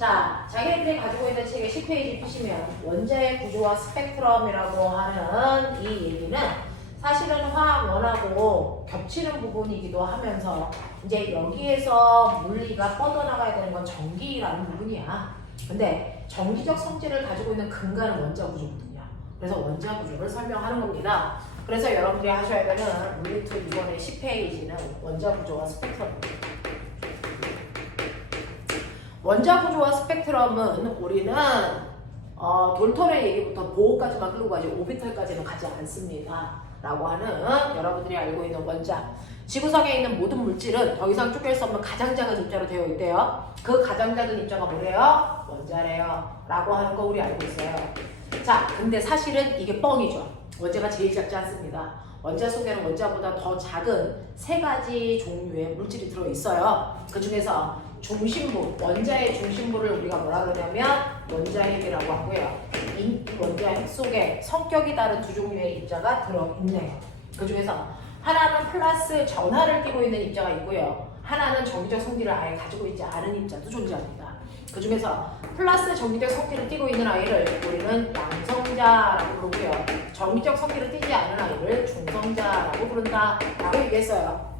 자, 자기네들이 가지고 있는 책의 10페이지 펴시면 원자의 구조와 스펙트럼이라고 하는 이 얘기는 사실은 화학원하고 겹치는 부분이기도 하면서 이제 여기에서 물리가 뻗어나가야 되는 건 전기라는 부분이야. 근데 전기적 성질을 가지고 있는 근간은 원자 구조거든요. 그래서 원자 구조를 설명하는 겁니다. 그래서 여러분들이 하셔야 되는 물리투 이번에 10페이지는 원자 구조와 스펙트럼입니다. 원자 구조와 스펙트럼은 우리는 돌턴의 얘기부터 보호까지만 끌고 가지 오비탈까지는 가지 않습니다. 라고 하는 여러분들이 알고 있는 원자. 지구상에 있는 모든 물질은 더 이상 쪼갤 수 없는 가장 작은 입자로 되어 있대요. 그 가장 작은 입자가 뭐래요? 원자래요. 라고 하는 거 우리 알고 있어요. 자, 근데 사실은 이게 뻥이죠. 원자가 제일 작지 않습니다. 원자 속에는 원자보다 더 작은 3가지 종류의 물질이 들어있어요. 그 중에서 중심부, 원자의 중심부를 우리가 뭐라 그러냐면 원자핵이라고 하고요. 이 원자핵 속에 성격이 다른 2종류의 입자가 들어있네요. 그 중에서 하나는 플러스 전하를 띠고 있는 입자가 있고요. 하나는 전기적 성질을 아예 가지고 있지 않은 입자도 존재합니다. 그 중에서 플러스 전기적 성질을 띠고 있는 아이를 우리는 양성자라고 부르고요. 전기적 성질을 띠지 않은 아이를 중성자라고 부른다 라고 얘기했어요.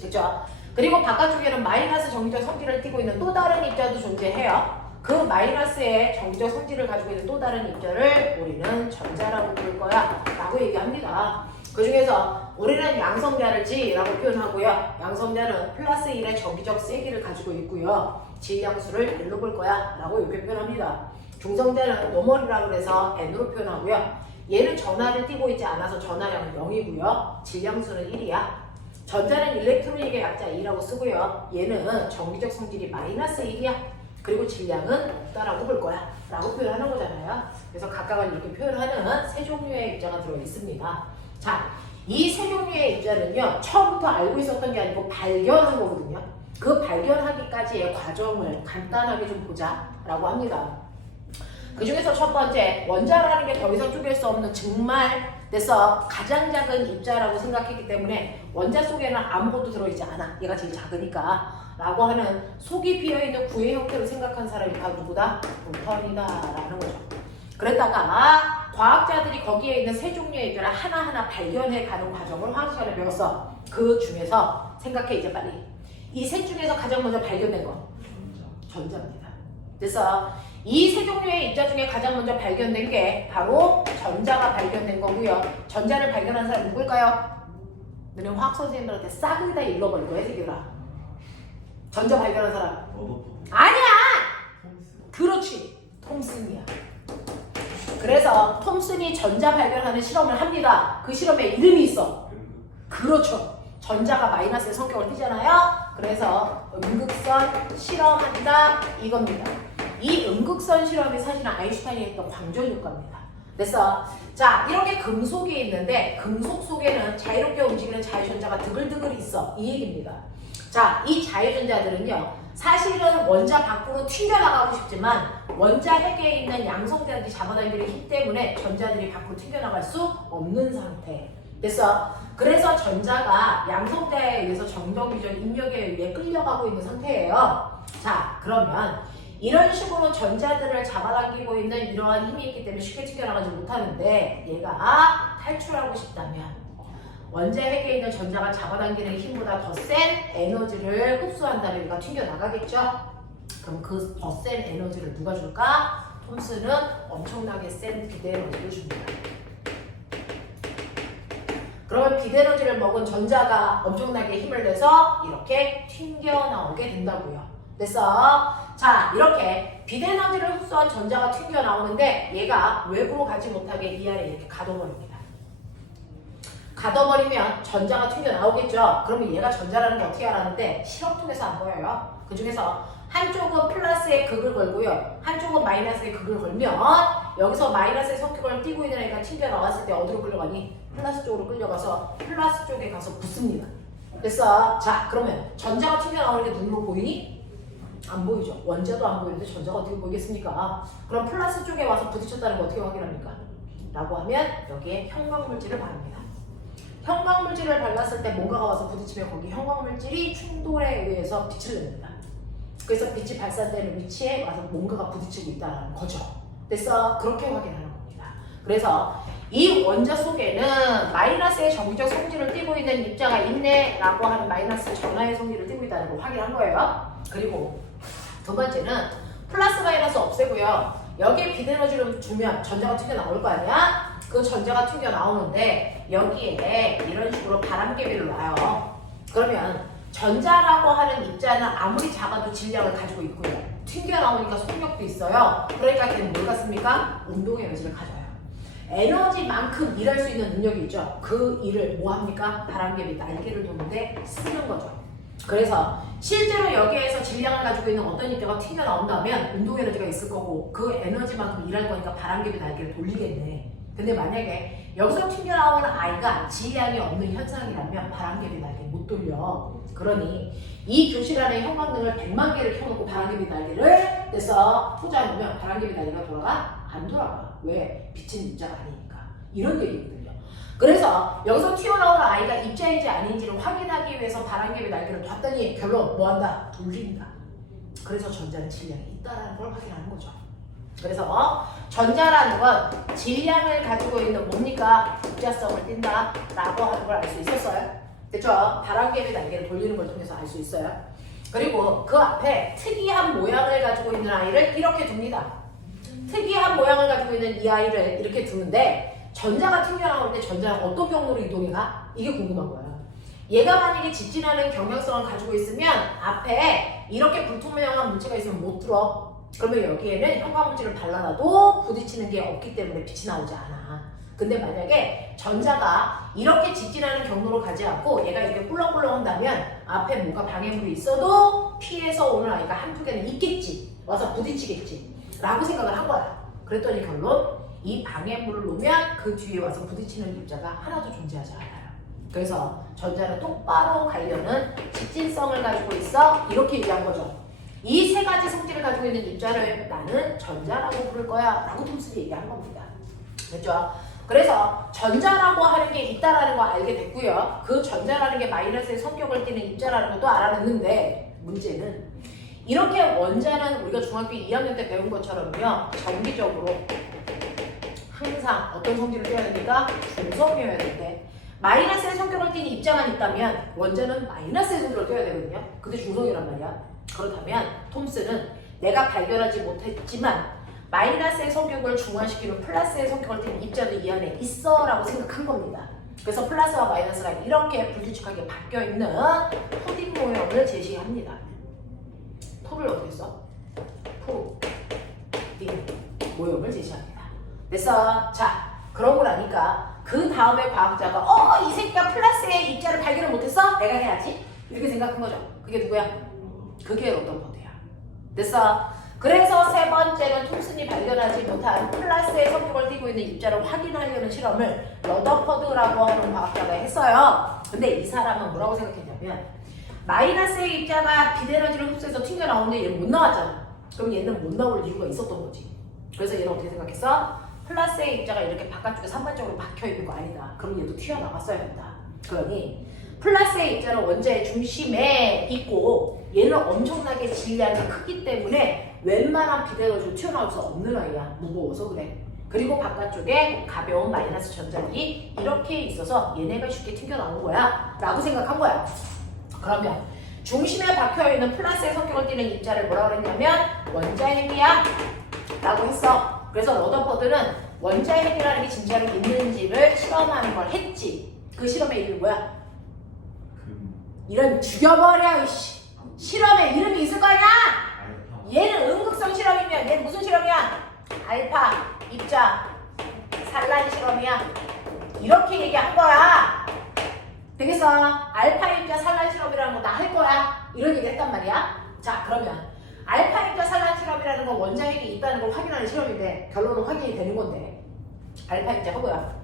그렇죠? 그리고 바깥쪽에는 마이너스 전기적 성질을 띠고 있는 또 다른 입자도 존재해요. 그 마이너스의 전기적 성질을 가지고 있는 또 다른 입자를 우리는 전자라고 부를 거야 라고 얘기합니다. 그 중에서 우리는 양성자를 G라고 표현하고요. 양성자는 플러스 1의 전기적 세기를 가지고 있고요. 질량수를 N로 볼 거야 라고 이렇게 표현합니다. 중성자는 노멀이라고 해서 N으로 표현하고요. 얘는 전하를 띠고 있지 않아서 전하량은 0이고요. 질량수는 1이야. 전자는 일렉트로닉의 약자 2라고 쓰고요. 얘는 전기적 성질이 마이너스 1이야. 그리고 질량은 없다라고 볼 거야 라고 표현하는 거잖아요. 그래서 각각을 이렇게 표현하는 3종류의 입자가 들어있습니다. 자, 이 3종류의 입자는요, 처음부터 알고 있었던 게 아니고 발견한 거거든요. 그 발견하기까지의 과정을 간단하게 좀 보자 라고 합니다. 그 중에서 첫 번째, 원자라는 게 더 이상 쪼갤 수 없는 정말 그래서 가장 작은 입자라고 생각했기 때문에 원자 속에는 아무것도 들어있지 않아. 얘가 제일 작으니까 라고 하는 속이 비어있는 구의 형태로 생각한 사람이 바로 누구다? 돌턴이다 라는 거죠. 그랬다가 과학자들이 거기에 있는 3종류의 입자를 하나하나 발견해가는 과정을 화학 시간에 배웠어. 그 중에서 생각해 이제 빨리. 이 셋 중에서 가장 먼저 발견된 거 전자입니다. 그래서 이 3종류의 입자 중에 가장 먼저 발견된 게 바로 전자가 발견된 거고요. 전자를 발견한 사람 누굴까요? 너네 화학 선생님들한테 싸그리 다 읽어버릴 거야, 새끼들아. 전자 발견한 사람. 아니야! 그렇지. 톰슨이야. 그래서 톰슨이 전자 발견하는 실험을 합니다. 그 실험에 이름이 있어. 그렇죠. 전자가 마이너스의 성격을 띠잖아요. 그래서 음극선 실험한다 이겁니다. 이 음극선 실험이 사실은 아인슈타인이 했던 광전 효과입니다. 그래서 자, 이렇게 금속이 있는데 금속 속에는 자유롭게 움직이는 자유전자가 드글드글 있어. 이 얘기입니다. 자, 이 자유전자들은요, 사실은 원자 밖으로 튕겨나가고 싶지만 원자 핵에 있는 양성자들이 잡아당기는 힘 때문에 전자들이 밖으로 튕겨나갈 수 없는 상태. 그래서 전자가 양성자에 의해서 정정기적 인력에 의해 끌려가고 있는 상태예요. 자, 그러면 이런 식으로 전자들을 잡아당기고 있는 이러한 힘이 있기 때문에 쉽게 튕겨나가지 못하는데 얘가 탈출하고 싶다면 원자 핵에 있는 전자가 잡아당기는 힘보다 더 센 에너지를 흡수한다면 얘가 튕겨나가겠죠? 그럼 그 더 센 에너지를 누가 줄까? 톰슨은 엄청나게 센 비대에너지를 줍니다. 그러면 비대에너지를 먹은 전자가 엄청나게 힘을 내서 이렇게 튕겨나오게 된다고요. 그래서 자, 이렇게 비대에너지를 흡수한 전자가 튕겨나오는데 얘가 외부로 가지 못하게 이 안에 이렇게 가둬버립니다. 가둬버리면 전자가 튕겨나오겠죠. 그러면 얘가 전자라는 걸 어떻게 알았는데 실험 통해서 안 보여요. 그 중에서 한쪽은 플러스의 극을 걸고요. 한쪽은 마이너스의 극을 걸면 여기서 마이너스의 성격을 띠고 있는 애가 튕겨나왔을 때 어디로 끌려가니? 플러스 쪽으로 끌려가서 플러스 쪽에 가서 붙습니다. 그래서 자, 그러면 전자가 튕겨나오는 게 눈으로 보이니? 안 보이죠. 원자도 안 보이는데 전자가 어떻게 보이겠습니까? 그럼 플러스 쪽에 와서 부딪혔다는 거 어떻게 확인합니까? 라고 하면 여기에 형광물질을 바릅니다. 형광물질을 발랐을 때 뭔가가 와서 부딪히면 거기 형광물질이 충돌에 의해서 빛을 냅니다. 그래서 빛이 발산되는 위치에 와서 뭔가가 부딪히고 있다는 거죠. 그래서 그렇게 확인하는 겁니다. 그래서 이 원자 속에는 마이너스의 정기적 성질을 띠고 있는 입자가 있네 라고 하는 마이너스 전하의 성질을 띠고 있다는 걸 확인한 거예요. 그리고 두 번째는 플러스 마이너스 없애고요. 여기에 비에너지를 주면 전자가 튕겨 나올 거 아니야? 그 전자가 튕겨 나오는데 여기에 이런 식으로 바람개비를 놔요. 그러면 전자라고 하는 입자는 아무리 작아도 질량을 가지고 있고요. 튕겨 나오니까 속력도 있어요. 그러니까 걔는 뭘 갖습니까? 운동 에너지를 가져요. 에너지만큼 일할 수 있는 능력이 있죠. 그 일을 뭐 합니까? 바람개비 날개를 도는데 쓰는 거죠. 그래서 실제로 여기에서 질량을 가지고 있는 어떤 입자가 튕겨 나온다면 운동 에너지가 있을 거고 그 에너지만큼 일할 거니까 바람개비 날개를 돌리겠네. 근데 만약에 여기서 튕겨나오는 아이가 질량이 없는 현상이라면 바람개비 날개 못 돌려. 그러니 이 교실 안에 형광등을 100만 개를 켜놓고 바람개비 날개를 떼서 포장해놓으면 바람개비 날개가 돌아가? 안 돌아가. 왜? 빛은 입자가 아니니까. 이런 얘기거든요. 그래서 여기서 튀어나오는 아이가 입자인지 아닌지를 확인하기 위해서 바람개비 날개를 뒀더니 결론 뭐한다? 돌린다. 그래서 전자는 질량이 있다는 걸 확인하는 거죠. 그래서 전자라는 건 질량을 가지고 있는 뭡니까? 입자성을 띈다 라고 하는 걸 알 수 있었어요. 그렇죠? 바람개비 날개를 돌리는 걸 통해서 알 수 있어요. 그리고 그 앞에 특이한 모양을 가지고 있는 아이를 이렇게 둡니다. 특이한 모양을 가지고 있는 이 아이를 이렇게 두는데 전자가 튕겨나올 때 전자는 어떤 경로로 이동해가? 이게 궁금한 거예요. 얘가 만약에 직진하는 경향성을 가지고 있으면 앞에 이렇게 불투명한 물체가 있으면 못 들어. 그러면 여기에는 형광물질을 발라놔도 부딪히는 게 없기 때문에 빛이 나오지 않아. 근데 만약에 전자가 이렇게 직진하는 경로로 가지 않고 얘가 이렇게 꿀렁꿀렁 한다면 앞에 뭔가 방해물이 있어도 피해서 오는 아이가 한두 개는 있겠지. 와서 부딪히겠지. 라고 생각을 한 거야. 그랬더니 결론 이 방해물을 놓으면 그 뒤에 와서 부딪히는 입자가 하나도 존재하지 않아요. 그래서 전자는 똑바로 가려는 직진성을 가지고 있어. 이렇게 얘기한 거죠. 이 세 가지 성질을 가지고 있는 입자를 나는 전자라고 부를 거야 라고 톰슨이 얘기한 겁니다. 됐죠? 그래서 전자라고 하는 게 있다라는 거 알게 됐고요. 그 전자라는 게 마이너스의 성격을 띠는 입자라는 것도 알아냈는데 문제는 이렇게 원자는 우리가 중학교 2학년 때 배운 것처럼요. 정기적으로 항상 어떤 성질을 띄어야 됩니까? 중성이어야 되는데 마이너스의 성격을 띠는 입자만 있다면 원자는 마이너스의 성격을 띄어야 되거든요. 근데 중성이란 말이야. 그렇다면 톰슨은 내가 발견하지 못했지만 마이너스의 성격을 중화시키는 플러스의 성격을 띠는 입자도 이 안에 있어 라고 생각한 겁니다. 그래서 플러스와 마이너스가 이렇게 불규칙하게 바뀌어있는 푸딩 모형을 제시합니다. 푸를 어떻게 써? 푸딩 모형을 제시합니다. 그래서 자 그러고 나니까 그 다음에 과학자가 이 새끼가 플러스의 입자를 발견을 못했어? 내가 해야지 이렇게 생각한 거죠. 그게 누구야? 그게 러더퍼드야. 됐어? 그래서 세 번째는 톰슨이 발견하지 못한 플러스의 성격을 띠고 있는 입자를 확인하려는 실험을 러더퍼드라고 하는 과학자가 했어요. 근데 이 사람은 뭐라고 생각했냐면 마이너스의 입자가 빛에너지를 흡수해서 튕겨나오는데 얘는 못 나왔잖아. 그럼 얘는 못 나올 이유가 있었던 거지. 그래서 얘는 어떻게 생각했어? 플러스의 입자가 이렇게 바깥쪽에 산만적으로 박혀있는 거 아니다. 그럼 얘도 튀어나갔어야 된다. 그러니 플러스의 입자는 원자의 중심에 있고 얘는 엄청나게 질량이 크기 때문에 웬만한 빛에너지로 튀어나올 수 없는 아이야. 무거워서 그래. 그리고 바깥쪽에 가벼운 마이너스 전자들이 이렇게 있어서 얘네가 쉽게 튕겨나온 거야 라고 생각한 거야. 그러면 중심에 박혀있는 플러스의 성격을 띠는 입자를 뭐라고 그랬냐면 원자핵이야 라고 했어. 그래서 러더퍼드는 원자핵이라는 게 진짜로 있는지를 실험하는 걸 했지. 그 실험의 이름이 뭐야? 이런 죽여버려 이씨. 실험에 이름이 있을 거 아니야? 얘는 음극성 실험이면 얘는 무슨 실험이야? 알파 입자 산란 실험이야. 이렇게 얘기한 거야. 되겠어? 알파 입자 산란 실험이라는 거 나 할 거야. 이런 얘기 했단 말이야. 자 그러면 알파 입자 산란 실험이라는 건 원자핵이 있다는 걸 확인하는 실험인데 결론은 확인이 되는 건데 알파 입자가 뭐야?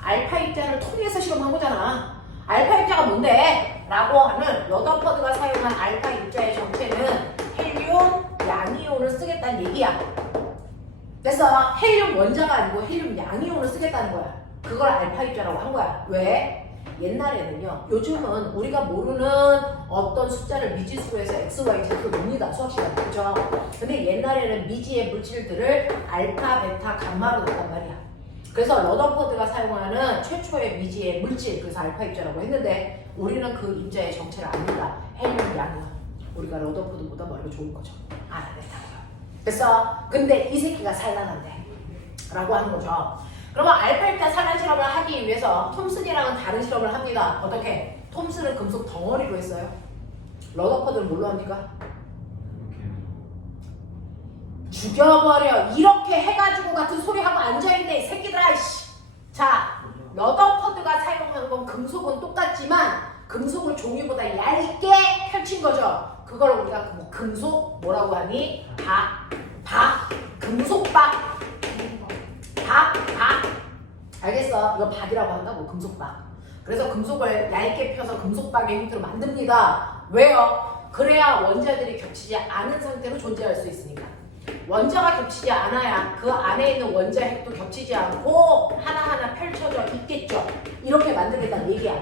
알파 입자를 통해서 실험한 거잖아. 알파 입자가 뭔데? 라고 하는 러더퍼드가 사용한 알파 입자의 정체는 헬륨 양이온을 쓰겠다는 얘기야. 그래서 헬륨 원자가 아니고 헬륨 양이온을 쓰겠다는 거야. 그걸 알파 입자라고 한 거야. 왜? 옛날에는요, 요즘은 우리가 모르는 어떤 숫자를 미지수로 해서 x, y, z로 놉니다. 수학 시간에. 그죠? 근데 옛날에는 미지의 물질들을 알파, 베타, 감마로 놨단 말이야. 그래서 러더퍼드가 사용하는 최초의 미지의 물질, 그래서 알파 입자라고 했는데 우리는 그 입자의 정체를 압니다. 헬륨 양이요. 우리가 러더퍼드보다 머리가 좋은 거죠. 알아냈다고요. 그래서 근데 이 새끼가 산란한데 라고 하는 거죠. 그러면 알파 입자 산란 실험을 하기 위해서 톰슨이랑은 다른 실험을 합니다. 어떻게? 톰슨은 금속 덩어리로 했어요. 러더퍼드는 뭘로 합니까? 죽여버려. 이렇게 해가지고 같은 소리 하고 앉아있네 이 새끼들아. 이씨. 자, 러더퍼드가 사용한 건 금속은 똑같지만 금속을 종이보다 얇게 펼친 거죠. 그걸 우리가 뭐 금속 뭐라고 하니? 금속박. 알겠어? 이거 박이라고 한다고. 금속박. 그래서 금속을 얇게 펴서 금속박의 형태로 만듭니다. 왜요? 그래야 원자들이 겹치지 않은 상태로 존재할 수 있으니까. 원자가 겹치지 않아야 그 안에 있는 원자 핵도 겹치지 않고 하나하나 펼쳐져 있겠죠. 이렇게 만들겠다는 얘기야.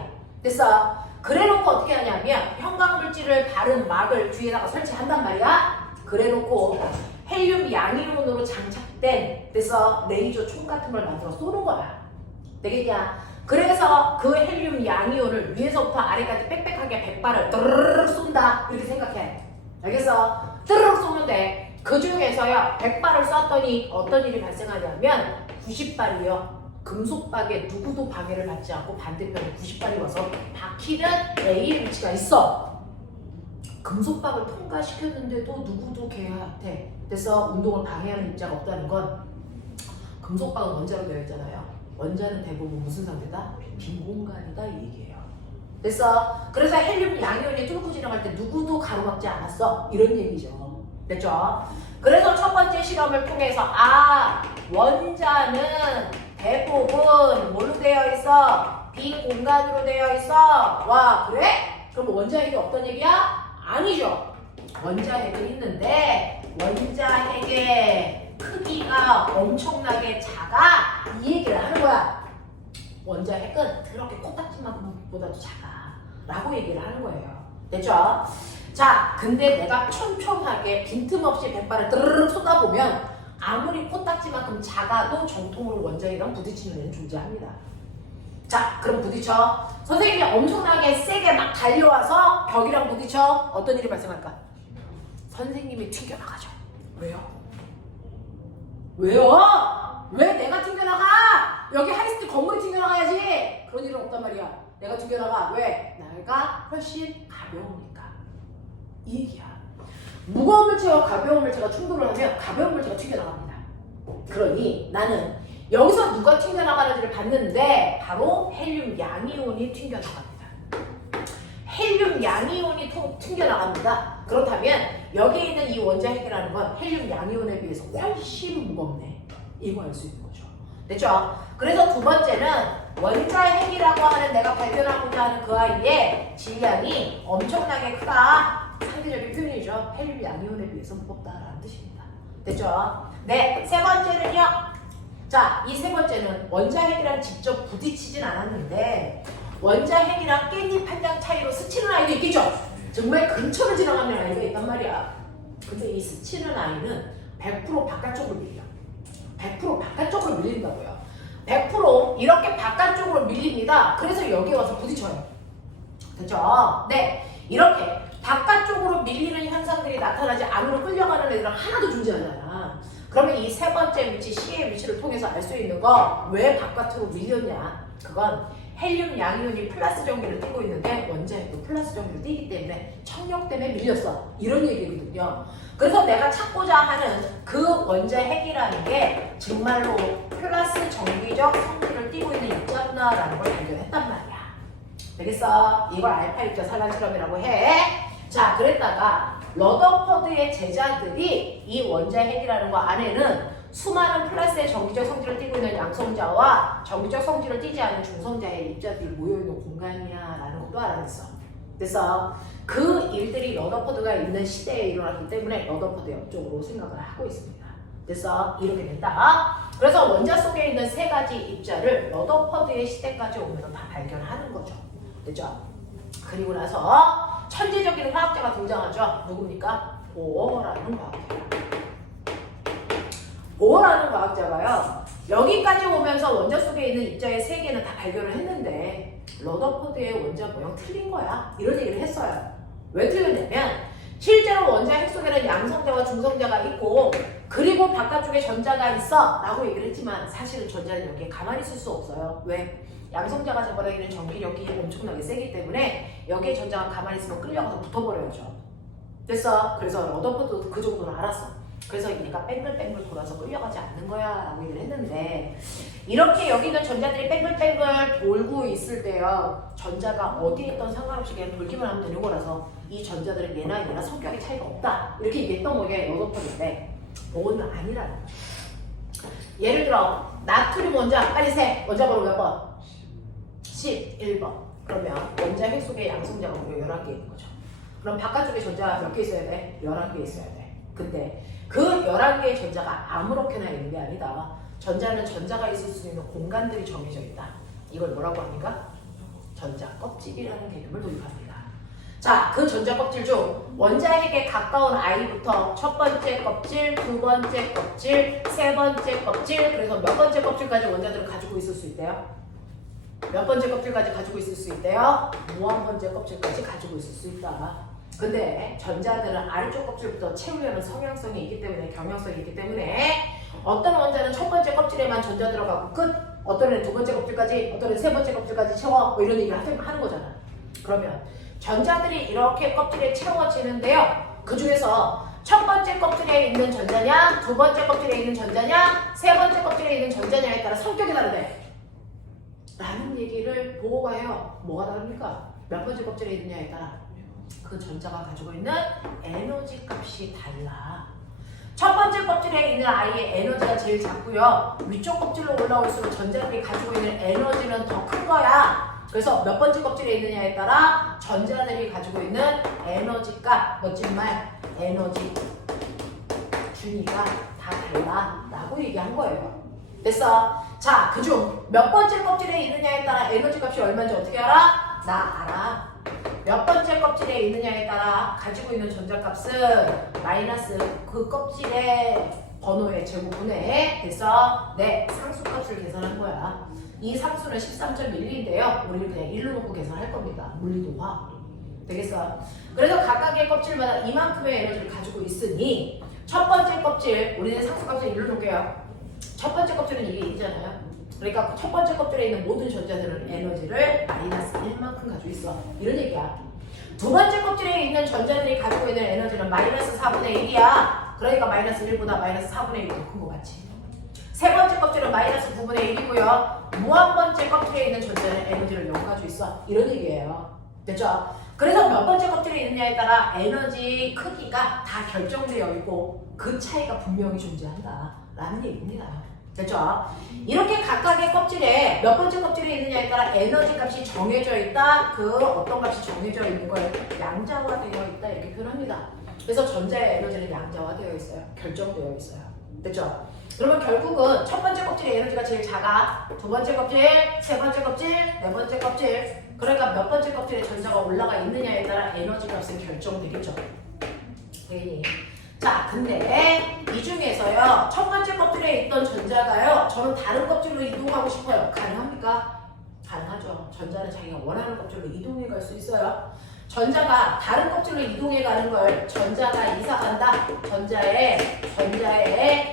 됐어? 그래놓고 어떻게 하냐면 형광물질을 바른 막을 뒤에다가 설치한단 말이야. 그래놓고 헬륨 양이온으로 장착된 됐어? 레이저 총 같은 걸 만들어 쏘는 거야. 되겠냐? 그래서 그 헬륨 양이온을 위에서부터 아래까지 빽빽하게 100발을 뜨르르르 쏜다. 이렇게 생각해. 알겠어? 뜨르르 쏘면 돼. 그 중에서요 100발을 쐈더니 어떤 일이 발생하냐면 90발이요 금속박에 누구도 방해를 받지 않고 반대편에 90발이 와서 박히는 A의 위치가 있어. 금속박을 통과시켰는데도 누구도 걔한테 그래서 운동을 방해하는 입자가 없다는 건 금속박은 원자로 되어 있잖아요. 원자는 대부분 무슨 상태다? 빈 공간이다 이 얘기예요. 됐어? 그래서 헬륨 양이온이 뚫고 지나갈 때 누구도 가로막지 않았어. 이런 얘기죠. 됐죠? 그래서 첫 번째 실험을 통해서 원자는 대부분 뭘로 되어 있어? 빈 공간으로 되어 있어. 와 그래? 그럼 원자 핵이 없던 얘기야? 아니죠. 원자 핵은 있는데 원자 핵의 크기가 엄청나게 작아 이 얘기를 하는 거야. 원자 핵은 그렇게 코딱지만큼보다도 작아 라고 얘기를 하는 거예요. 됐죠? 자, 근데 내가 촘촘하게 빈틈없이 100발을 드르륵 쏟아보면 아무리 코딱지만큼 작아도 정통으로 원자핵이랑 부딪히는 애는 존재합니다. 자, 그럼 부딪혀. 선생님이 엄청나게 세게 막 달려와서 벽이랑 부딪혀. 어떤 일이 발생할까? 선생님이 튕겨나가죠. 왜요? 왜 내가 튕겨나가? 여기 하이스트 건물이 튕겨나가야지. 그런 일은 없단 말이야. 내가 튕겨나가. 왜? 내가 훨씬 가벼우니까. 이 얘기야. 무거운 물체와 가벼운 물체가 충돌을 하면 가벼운 물체가 튕겨나갑니다. 그러니 나는 여기서 누가 튕겨나가는지를 봤는데 바로 헬륨 양이온이 튕겨나갑니다. 헬륨 양이온이 튕겨나갑니다. 그렇다면 여기에 있는 이 원자 핵이라는 건 헬륨 양이온에 비해서 훨씬 무겁네. 이거 알 수 있는 거죠. 됐죠? 그래서 두 번째는 원자 핵이라고 하는 내가 발견하고자 하는 그 아이의 질량이 엄청나게 크다. 상대적인 표현이죠. 헬륨 양이온에 비해서 무겁다라는 뜻입니다. 됐죠? 네, 세 번째는요. 자, 이 세 번째는 원자 핵이랑 직접 부딪히진 않았는데 원자 핵이랑 깻잎 한 장 차이로 스치는 아이도 있겠죠? 정말 근처를 지나가는 아이가 있단 말이야. 근데 이 스치는 아이는 100% 바깥쪽으로 밀려. 100% 바깥쪽으로 밀린다고요. 100% 이렇게 바깥쪽으로 밀립니다. 그래서 여기 와서 부딪혀요. 됐죠? 네, 이렇게 바깥쪽으로 밀리는 현상들이 나타나지 안으로 끌려가는 애들은 하나도 존재하잖아. 그러면 이 세 번째 위치, C의 위치를 통해서 알 수 있는 거 왜 바깥으로 밀렸냐? 그건 헬륨 양이온이 플러스 전기를 띠고 있는데 원자핵도 플러스 전기를 띠기 때문에 청력 때문에 밀렸어. 이런 얘기거든요. 그래서 내가 찾고자 하는 그 원자핵이라는 게 정말로 플러스 전기적 성질을 띠고 있는 입자구나라는 걸 발견했단 말이야. 되겠어? 이걸 알파 입자 산란 실험이라고 해. 자, 그랬다가 러더퍼드의 제자들이 이 원자핵이라는 거 안에는 수많은 플러스의 전기적 성질을 띠고 있는 양성자와 전기적 성질을 띠지 않는 중성자의 입자들이 모여있는 공간이야 라는 것도 알아냈어. 그래서 그 일들이 러더퍼드가 있는 시대에 일어났기 때문에 러더퍼드 옆쪽으로 생각을 하고 있습니다. 됐어? 이렇게 된다. 그래서 원자 속에 있는 세 가지 입자를 러더퍼드의 시대까지 오면 다 발견하는 거죠. 됐죠? 그리고 나서 천재적인 화학자가 등장하죠. 누굽니까? 보어라는 과학자. 보어라는 과학자가요. 여기까지 오면서 원자 속에 있는 입자의 세 개는 다 발견을 했는데 러더퍼드의 원자 모형 틀린 거야. 이런 얘기를 했어요. 왜 틀렸냐면 실제로 원자 핵 속에는 양성자와 중성자가 있고 그리고 바깥쪽에 전자가 있어 라고 얘기를 했지만 사실은 전자는 여기에 가만히 있을 수 없어요. 왜? 양성자가 잡아당기는 전기력이 엄청나게 세기 때문에 여기에 전자가 가만히 있으면 끌려가서 붙어버려야죠. 됐어? 그래서 러더퍼드도 그 정도는 알았어. 그래서 얘가 뺑글뺑글 돌아서 끌려가지 않는 거야 라고 얘기를 했는데 이렇게 여기 있는 전자들이 뺑글뺑글 돌고 있을 때요 전자가 어디에 있던 상관없이 그냥 돌기만 하면 되는 거라서 이 전자들은 얘나 성격의 차이가 없다 이렇게 얘기했던 거게 러더퍼드인데 보어는 아니라는 거죠. 예를 들어 나트륨 원자 빨리 세 원자 번호 몇 번? 11번. 그러면 원자 핵 속에 양성자가 무려 11개 있는 거죠. 그럼 바깥쪽에 전자 몇 개 있어야 돼? 11개 있어야 돼. 근데 그 11개의 전자가 아무렇게나 있는 게 아니다. 전자는 전자가 있을 수 있는 공간들이 정해져 있다. 이걸 뭐라고 합니까? 전자 껍질이라는 개념을 도입합니다. 자, 그 전자 껍질 중 원자 핵에 가까운 I부터 첫 번째 껍질, 두 번째 껍질, 세 번째 껍질 그래서 몇 번째 껍질까지 원자들을 가지고 있을 수 있대요? 몇 번째 껍질까지 가지고 있을 수 있대요? 무한 번째 껍질까지 가지고 있을 수 있다. 근데 전자들은 아래쪽 껍질부터 채우려는 성향성이 있기 때문에 경향성이 있기 때문에 어떤 원자는 첫 번째 껍질에만 전자 들어가고 끝 어떤 애는 두 번째 껍질까지 어떤 애는 세 번째 껍질까지 채워 뭐 이런 얘기를 하는 거잖아. 그러면 전자들이 이렇게 껍질에 채워지는데요 그 중에서 첫 번째 껍질에 있는 전자냐 두 번째 껍질에 있는 전자냐 세 번째 껍질에 있는 전자냐에 따라 성격이 다르대 라는 얘기를 보고가 해요. 뭐가 다릅니까? 몇 번째 껍질에 있느냐에 따라 그 전자가 가지고 있는 에너지 값이 달라. 첫 번째 껍질에 있는 아이의 에너지가 제일 작고요. 위쪽 껍질로 올라올수록 전자들이 가지고 있는 에너지는 더 큰 거야. 그래서 몇 번째 껍질에 있느냐에 따라 전자들이 가지고 있는 에너지 값, 멋진 말, 에너지 준위가 다 달라 라고 얘기한 거예요. 됐어? 자, 그중 몇 번째 껍질에 있느냐에 따라 에너지 값이 얼마인지 어떻게 알아? 나 알아. 몇 번째 껍질에 있느냐에 따라 가지고 있는 전자값은 마이너스 그 껍질의 번호의 제곱분의 됐어? 네, 상수값을 계산한 거야. 이 상수는 13.12인데요. 우리는 그냥 1로 놓고 계산할 겁니다. 물리도 화학도. 되겠어? 그래서 각각의 껍질마다 이만큼의 에너지를 가지고 있으니 첫 번째 껍질, 우리는 상수값을 1로 놓을게요. 첫 번째 껍질은 이게 1이잖아요. 그러니까 첫 번째 껍질에 있는 모든 전자들은 에너지를 마이너스 1만큼 가지고 있어. 이런 얘기야. 두 번째 껍질에 있는 전자들이 가지고 있는 에너지는 마이너스 4분의 1이야. 그러니까 마이너스 1보다 마이너스 4분의 1이 더 큰 거 같지. 세 번째 껍질은 마이너스 9분의 1이고요. 무한 번째 껍질에 있는 전자는 에너지를 0 가지고 있어. 이런 얘기예요. 됐죠? 그래서 몇 번째 껍질에 있느냐에 따라 에너지 크기가 다 결정되어 있고 그 차이가 분명히 존재한다. 라는 얘기입니다. 됐죠? 이렇게 각각의 껍질에 몇 번째 껍질에 있느냐에 따라 에너지 값이 정해져 있다. 그 어떤 값이 정해져 있는 걸 양자화되어 있다. 이렇게 표현합니다. 그래서 전자의 에너지는 양자화되어 있어요. 결정되어 있어요. 됐죠? 그러면 결국은 첫 번째 껍질의 에너지가 제일 작아. 두 번째 껍질, 세 번째 껍질, 네 번째 껍질. 그러니까 몇 번째 껍질에 전자가 올라가 있느냐에 따라 에너지 값은 결정되겠죠. 괜히. 자, 근데 이 중에서요 첫 번째 껍질에 있던 전자가요 저는 다른 껍질로 이동하고 싶어요. 가능합니까? 가능하죠. 전자는 자기가 원하는 껍질로 이동해 갈 수 있어요. 전자가 다른 껍질로 이동해 가는 걸 전자가 이사 간다. 전자의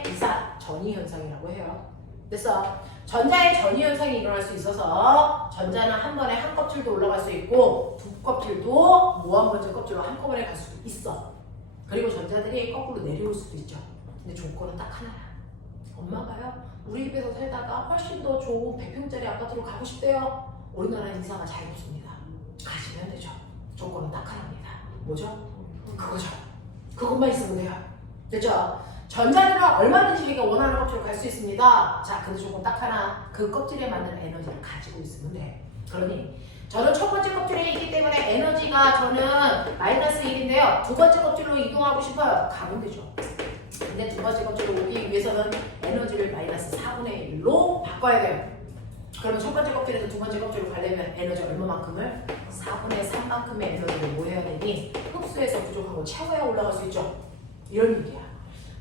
이사 전이 현상이라고 해요. 됐어? 전자의 전이 현상이 일어날 수 있어서 전자는 한 번에 한 껍질도 올라갈 수 있고 두 껍질도 무한 번째 껍질로 한꺼번에 갈 수도 있어. 그리고 전자들이 거꾸로 내려올 수도 있죠. 근데 조건은 딱 하나야. 엄마가요 우리 집에서 살다가 훨씬 더 좋은 100평짜리 아파트로 가고 싶대요. 우리나라 인사가 잘 붙습니다. 가시면 되죠. 조건은 딱 하나입니다. 뭐죠? 그거죠. 그것만 있으면 돼요. 됐죠? 전자들은 얼마든지 자기가 원하는 껍질로 갈 수 있습니다. 자, 근데 조건 딱 하나. 그 껍질에 맞는 에너지를 가지고 있으면 돼. 그러니 저는 첫 번째 껍질에 있기 때문에 에너지가 저는 마이너스 1인데요. 두 번째 껍질로 이동하고 싶어요. 가면 되죠. 근데 두 번째 껍질로 오기 위해서는 에너지를 마이너스 4분의 1로 바꿔야 돼요. 그러면 첫 번째 껍질에서 두 번째 껍질로 가려면 에너지 얼마만큼을? 4분의 3만큼의 에너지를 뭐 해야 되니? 흡수해서 부족하고 채워야 올라갈 수 있죠. 이런 얘기야.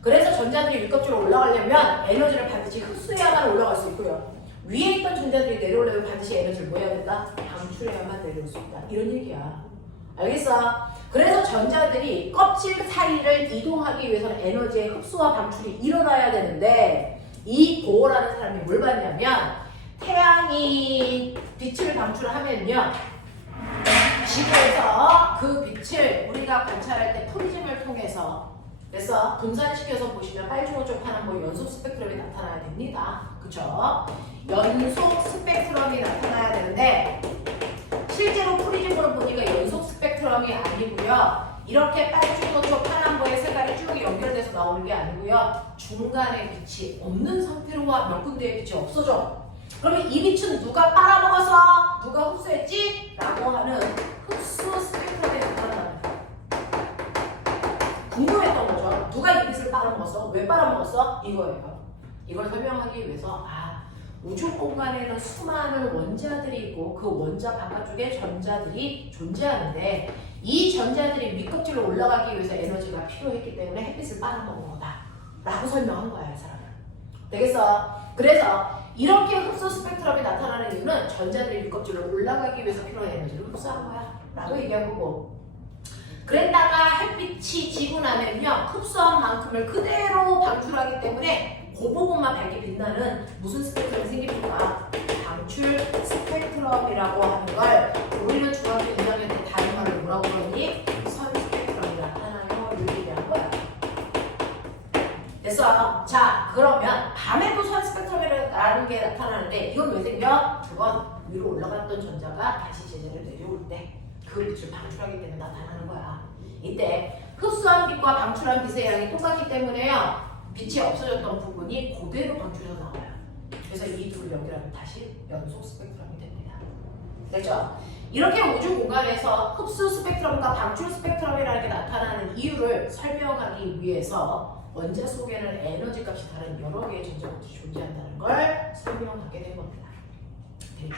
그래서 전자들이 윗껍질로 올라가려면 에너지를 반드시 흡수해야만 올라갈 수 있고요. 위에 있던 전자들이 내려오려면 반드시 에너지를 뭐 해야 된다? 방출해야만 내려올 수 있다. 이런 얘기야. 알겠어? 그래서 전자들이 껍질 사이를 이동하기 위해서는 에너지의 흡수와 방출이 일어나야 되는데 이 보어라는 사람이 뭘 봤냐면 태양이 빛을 방출하면요 지구에서 그 빛을 우리가 관찰할 때 프리즘을 통해서 그래서 분산시켜서 보시면 빨주노초 파남보 연속 스펙트럼이 나타나야 됩니다. 그쵸? 연속 스펙트럼이 나타나야 되는데 실제로 프리즘으로 보니까 연속 스펙트럼이 아니고요. 이렇게 빨주노초 파남보의 색깔이 쭉 연결돼서 나오는 게 아니고요. 중간에 빛이 없는 상태로 몇 군데의 빛이 없어져. 그러면 이 빛은 누가 빨아먹어서 누가 흡수했지? 라고 하는 흡수 스펙트럼이 나타납니다. 궁금했던 거죠. 누가 이 빛을 빨아먹었어? 왜 빨아먹었어? 이거예요. 이걸 설명하기 위해서 우주 공간에는 수많은 원자들이 있고 그 원자 바깥쪽에 전자들이 존재하는데 이 전자들이 밑껍질로 올라가기 위해서 에너지가 필요했기 때문에 햇빛을 빨아먹은 거다 라고 설명한 거야 이 사람은. 되겠어? 그래서 이렇게 흡수 스펙트럼이 나타나는 이유는 전자들이 밑껍질로 올라가기 위해서 필요한 에너지를 흡수한 거야 라고 얘기한 거고, 그랬다가 햇빛이 지고 나면요 흡수한 만큼을 그대로 방출하기 때문에 그 부분만 밝게 빛나는 무슨 스펙트럼이 생깁니까? 방출 스펙트럼이라고 하는 걸 우리는 중학교 2학년 때 다른 말을 뭐라고 그러니? 선 스펙트럼이 나타나요 이렇게 얘기한 거야. 됐어? 자 그러면 밤에도 선 스펙트럼이라는 게 나타나는데 이건 왜 생겨? 그건 위로 올라갔던 전자가 다시 제자리로 내려올 때 그 빛을 방출하기 때문에 나타나는 거야. 이때 흡수한 빛과 방출한 빛의 양이 똑같기 때문에요 빛이 없어졌던 부분이 그대로 방출해서 나와요. 그래서 이 둘을 연결하면 다시 연속 스펙트럼이 됩니다. 됐죠? 이렇게 우주 공간에서 흡수 스펙트럼과 방출 스펙트럼이라는 게 나타나는 이유를 설명하기 위해서 원자 속에는 에너지 값이 다른 여러 개의 전자들이 존재한다는 걸 설명하게 된 겁니다. 됐죠?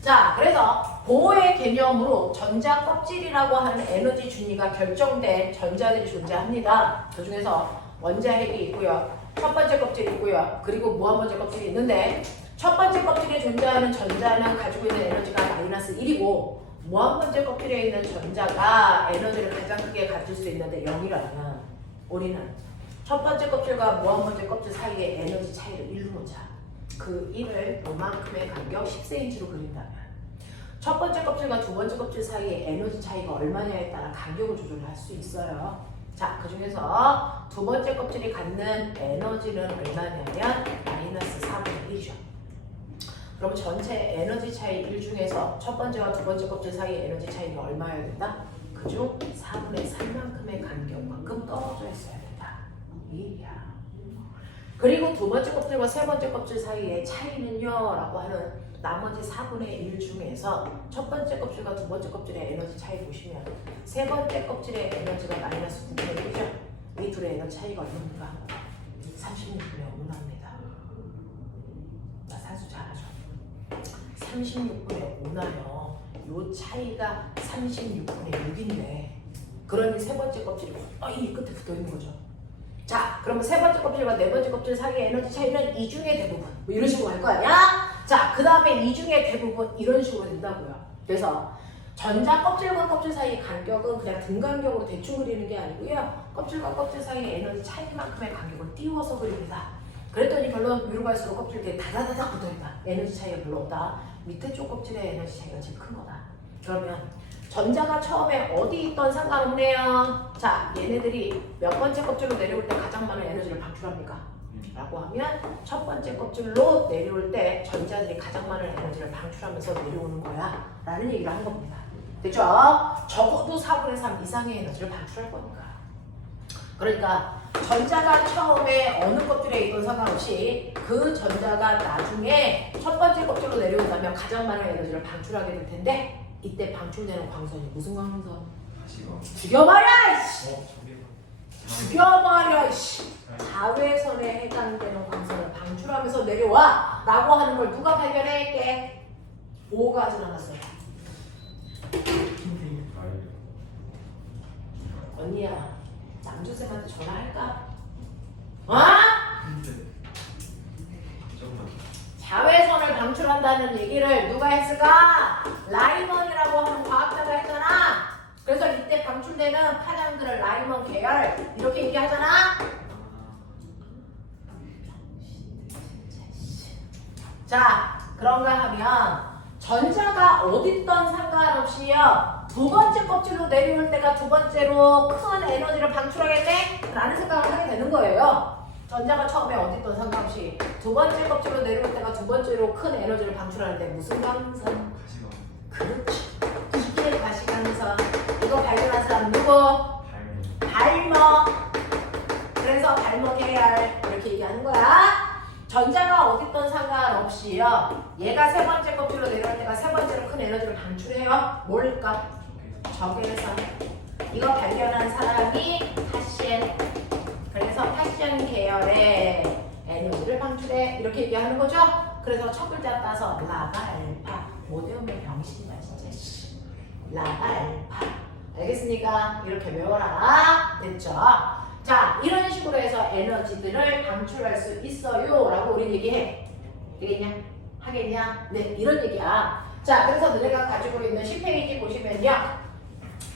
자, 그래서 보호의 개념으로 전자 껍질이라고 하는 에너지 준위가 결정된 전자들이 존재합니다. 그 중에서 원자핵이 있고요. 첫 번째 껍질이 있고요. 그리고 무한 번째 껍질이 있는데 첫 번째 껍질에 존재하는 전자는 가지고 있는 에너지가 마이너스 1이고 무한 번째 껍질에 있는 전자가 에너지를 가장 크게 가질 수 있는데 0이라면 우리는 첫 번째 껍질과 무한 번째 껍질 사이의 에너지 차이를 1로 놓자. 그 1을 요만큼의 간격 10cm로 그린다면 첫 번째 껍질과 두 번째 껍질 사이의 에너지 차이가 얼마냐에 따라 간격을 조절할 수 있어요. 자, 그 중에서 두 번째 껍질이 갖는 에너지는 얼마냐면 마이너스 4분의 1이죠. 그럼 전체 에너지 차이 1 중에서 첫 번째와 두 번째 껍질 사이의 에너지 차이가 얼마여야 된다? 그중 4분의 3만큼의 간격만큼 떨어져 있어야 된다. 이 얘기야. 그리고 두 번째 껍질과 세 번째 껍질 사이의 차이는요 라고 하는 나머지 4분의 1 중에서 첫 번째 껍질과 두 번째 kop질의 에너지 차이 보시면 세 번째 껍질의 에너지가 마이너스 9분의 1이죠. 이 둘의 에너지 차이가 얼마입니까? 36분의 5나옵니다. 나 산수 잘하죠? 36분의 5나요. 요 차이가 36분의 6인데 그러니 세 번째 껍질이 거의 끝에 붙어 있는 거죠. 자, 그러면 세 번째 껍질과 네 번째 껍질 사이의 에너지 차이는 이 중에 대부분 뭐 이런 식으로 할 거 아니야? 자, 그 다음에 이 중에 대부분 이런 식으로 된다고요. 그래서 전자 껍질과 껍질 사이의 간격은 그냥 등간격으로 대충 그리는 게 아니고요. 껍질과 껍질 사이의 에너지 차이만큼의 간격을 띄워서 그립니다. 그랬더니 결론 위로 갈수록 껍질들이 다다다닥 붙어있다. 에너지 차이가 별로 없다. 밑에 쪽 껍질의 에너지 차이가 제일 큰 거다. 그러면 전자가 처음에 어디 있던 상관없네요. 자, 얘네들이 몇 번째 껍질로 내려올 때 가장 많은 에너지를 방출합니까? 라고 하면 첫 번째 껍질로 내려올 때 전자들이 가장 많은 에너지를 방출하면서 내려오는 거야 라는 얘기를 한 겁니다. 됐죠? 적어도 4분의 3 이상의 에너지를 방출할 거니까. 그러니까 전자가 처음에 어느 껍질에 있던 상관없이 그 전자가 나중에 첫 번째 껍질로 내려온다면 가장 많은 에너지를 방출하게 될 텐데 이때 방출되는 광선이 무슨 광선? 죽여버려! 죽여버려! 방출에 해당되는 광선을 방출하면서 내려와 라고 하는 걸 누가 발견했게? 보호가 하진 않았어요. 언니야, 남주쌤한테 전화할까? 어? 자외선을 방출한다는 얘기를 누가 했을까? 라이먼이라고 하는 과학자가 했잖아. 그래서 이때 방출되는 파장들을 라이먼 계열 이렇게 얘기하잖아. 자, 그런가 하면 전자가 어딨던 상관없이요, 두 번째 껍질로 내려올 때가 두 번째로 큰 에너지를 방출하겠네? 라는 생각을 하게 되는 거예요. 전자가 처음에 어딨던 상관없이 두 번째 껍질로 내려올 때가 두 번째로 큰 에너지를 방출하는데 무슨 강선? 그렇지. 이게 가시광선. 이거 발견한 사람 누구? 발머. 그래서 발머 계열 이렇게 얘기하는 거야. 전자가 어딨던 상관없이요, 얘가 세 번째 껍질로 내려올 때가 세 번째로 큰 에너지를 방출해요. 뭘까? 적외선. 이거 발견한 사람이 타시엔. 그래서 타시엔 계열의 에너지를 방출해 이렇게 얘기하는 거죠. 그래서 첫 글자 따서 라바 알파. 못 외우면 병신이다 진짜. 라바 알파. 알겠습니까? 이렇게 외워라. 됐죠? 자, 이런 식으로 해서 에너지들을 방출할 수 있어요 라고 우린 얘기해. 되겠냐? 하겠냐? 네, 이런 얘기야. 자, 그래서 너네가 가지고 있는 10페이지 보시면요,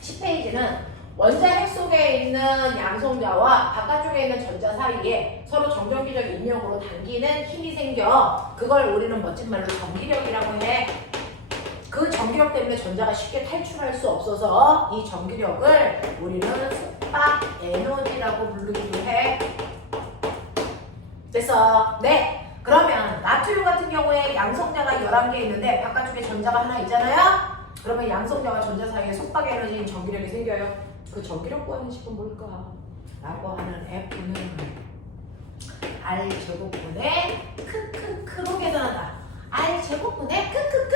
10페이지는 원자 핵 속에 있는 양성자와 바깥쪽에 있는 전자 사이에 서로 정전기적 인력으로 당기는 힘이 생겨. 그걸 우리는 멋진 말로 전기력이라고 해. 그 전기력 때문에 전자가 쉽게 탈출할 수 없어서 이 전기력을 우리는 속박 에너지라고 부르기도 해. 됐어? 네. 그러면 나트륨 같은 경우에 양성자가 11개 있는데 바깥쪽에 전자가 하나 있잖아요? 그러면 양성자와 전자 사이에 속박 에너지인 전기력이 생겨요. 그 전기력 구하는 식은 뭘까? 라고 하는 F는 R 제곱분의 크크크로 계산한다. R 제곱분의 크크크.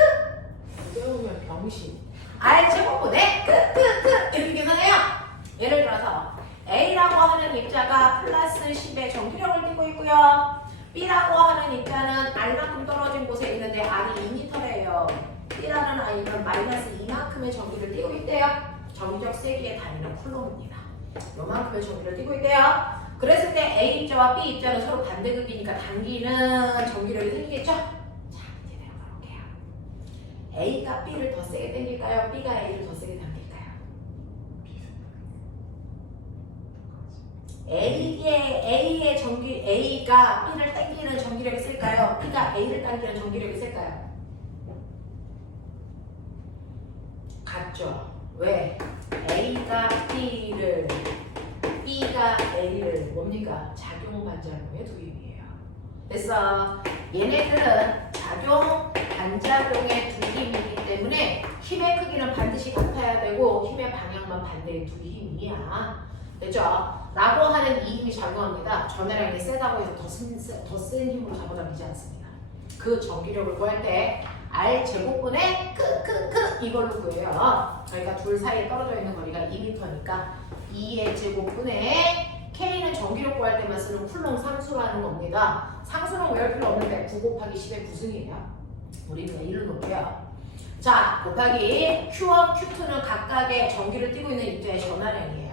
외우면 병신. R 제곱분의 크크크 이렇게 계산해요. 예를 들어서 A라고 하는 입자가 플러스 10의 전기력을 띠고 있고요, B라고 하는 입자는 R만큼 떨어진 곳에 있는데 R이 2m래요. B라는 아이는 마이너스 2만큼의 전기를 띠고 있대요. 정기적 세기의 단위는 쿨롬입니다. 요만큼의 전기를 띠고 있대요. 그랬을 때 A 입자와 B 입자는 서로 반대극이니까 당기는 전기력이 생기겠죠? 자, 이제 내가 볼게요. A가 B를 더 세게 당길까요? B가 A를 더 세게 당길까요? A가 B를 당기는 전기력이 셀까요? B가 A를 당기는 전기력이 셀까요? 같죠? 왜? A가 B가 A를 뭡니까? 작용 반작용의 두 힘이에요. 됐어? 얘네들은 작용 반작용의 두 힘이기 때문에 힘의 크기는 반드시 같아야 되고 힘의 방향만 반대의 두 힘이야. 됐죠? 라고 하는 이 힘이 작용합니다. 전해량이 세다고 해서 더 센 힘으로 잡아당기지 않습니다. 그 전기력을 구할 때 R 제곱분의 크크크 이걸로 구해요. 그러니까 둘 사이에 떨어져 있는 거리가 2m니까 2의 제곱분의 K는 전기력 구할 때만 쓰는 쿨롬 상수라는 겁니다. 상수는 외울 필요 없는데 9 곱하기 10의 9승이에요. 우리는 1로 놓을게요. 자, 곱하기 Q1, Q2는 각각의 전기를 띠고 있는 입자의 전하량이에요.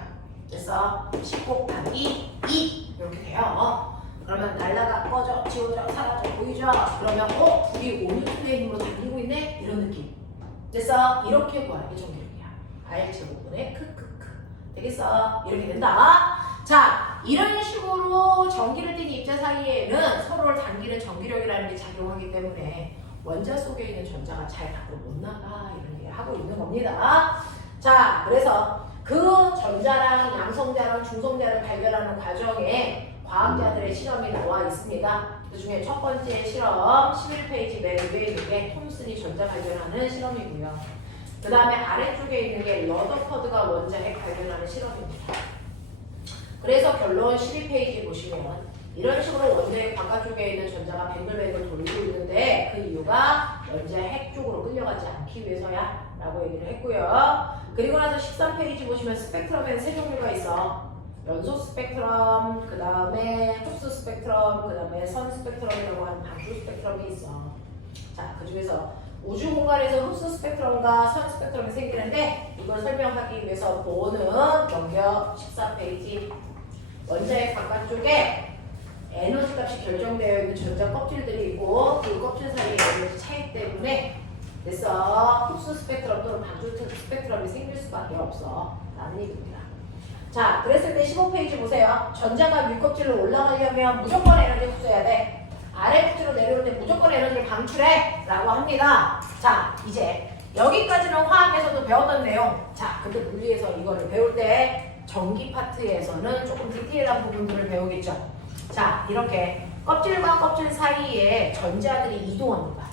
그래서 10 곱하기 2 이렇게 돼요. 그러면 날라가 꺼져, 지워져, 사라져, 보이죠? 그러면 둘이 5N의 힘으로 당기고 있네? 이런 느낌. 됐어? 이렇게 구하는 게 전기력이야. R 제곱분의 크크크. 되겠어? 이렇게 된다. 자, 이런 식으로 전기를 띤 입자 사이에는 서로를 당기는 전기력이라는 게 작용하기 때문에 원자 속에 있는 전자가 잘 밖으로 못 나가 이런 얘기를 하고 있는 겁니다. 자, 그래서 그 전자랑 양성자랑 중성자를 발견하는 과정에 과학자들의 실험이 나와 있습니다. 그 중에 첫 번째 실험 11페이지 맨 위에 있는 게 톰슨이 전자 발견하는 실험이고요. 그 다음에 아래쪽에 있는 게 러더퍼드가 원자 핵 발견하는 실험입니다. 그래서 결론 12페이지 보시면 이런 식으로 원자핵 바깥쪽에 있는 전자가 뱅글뱅글 돌고 있는데 그 이유가 원자 핵 쪽으로 끌려가지 않기 위해서야 라고 얘기를 했고요. 그리고 나서 13페이지 보시면 스펙트럼에는 세 종류가 있어. 연소 스펙트럼, 그 다음에 흡수 스펙트럼, 다음에 선 스펙트럼이라고 하는 방출 스펙트럼이 있어. 자, 그 중에서 우주 공간에서 흡수 스펙트럼과 선 스펙트럼이 생기는데 이걸 설명하기 위해서 보는 넘겨 14페이지. 원자의 바깥쪽에 에너지 값이 결정되어 있는 전자 껍질들이 있고 그 껍질 사이에 에너지 차이 때문에 그래서 흡수 스펙트럼 또는 방출 스펙트럼이 생길 수밖에 없어 라는 얘기입니다. 자, 그랬을 때 15페이지 보세요. 전자가 윗껍질로 올라가려면 무조건 에너지 흡수해야 돼. 아래 껍질로 내려올 때 무조건 에너지를 방출해 라고 합니다. 자, 이제 여기까지는 화학에서도 배웠던 내용. 자, 근데 물리에서 이거를 배울 때 전기 파트에서는 조금 디테일한 부분들을 배우겠죠. 자, 이렇게 껍질과 껍질 사이에 전자들이 이동합니다.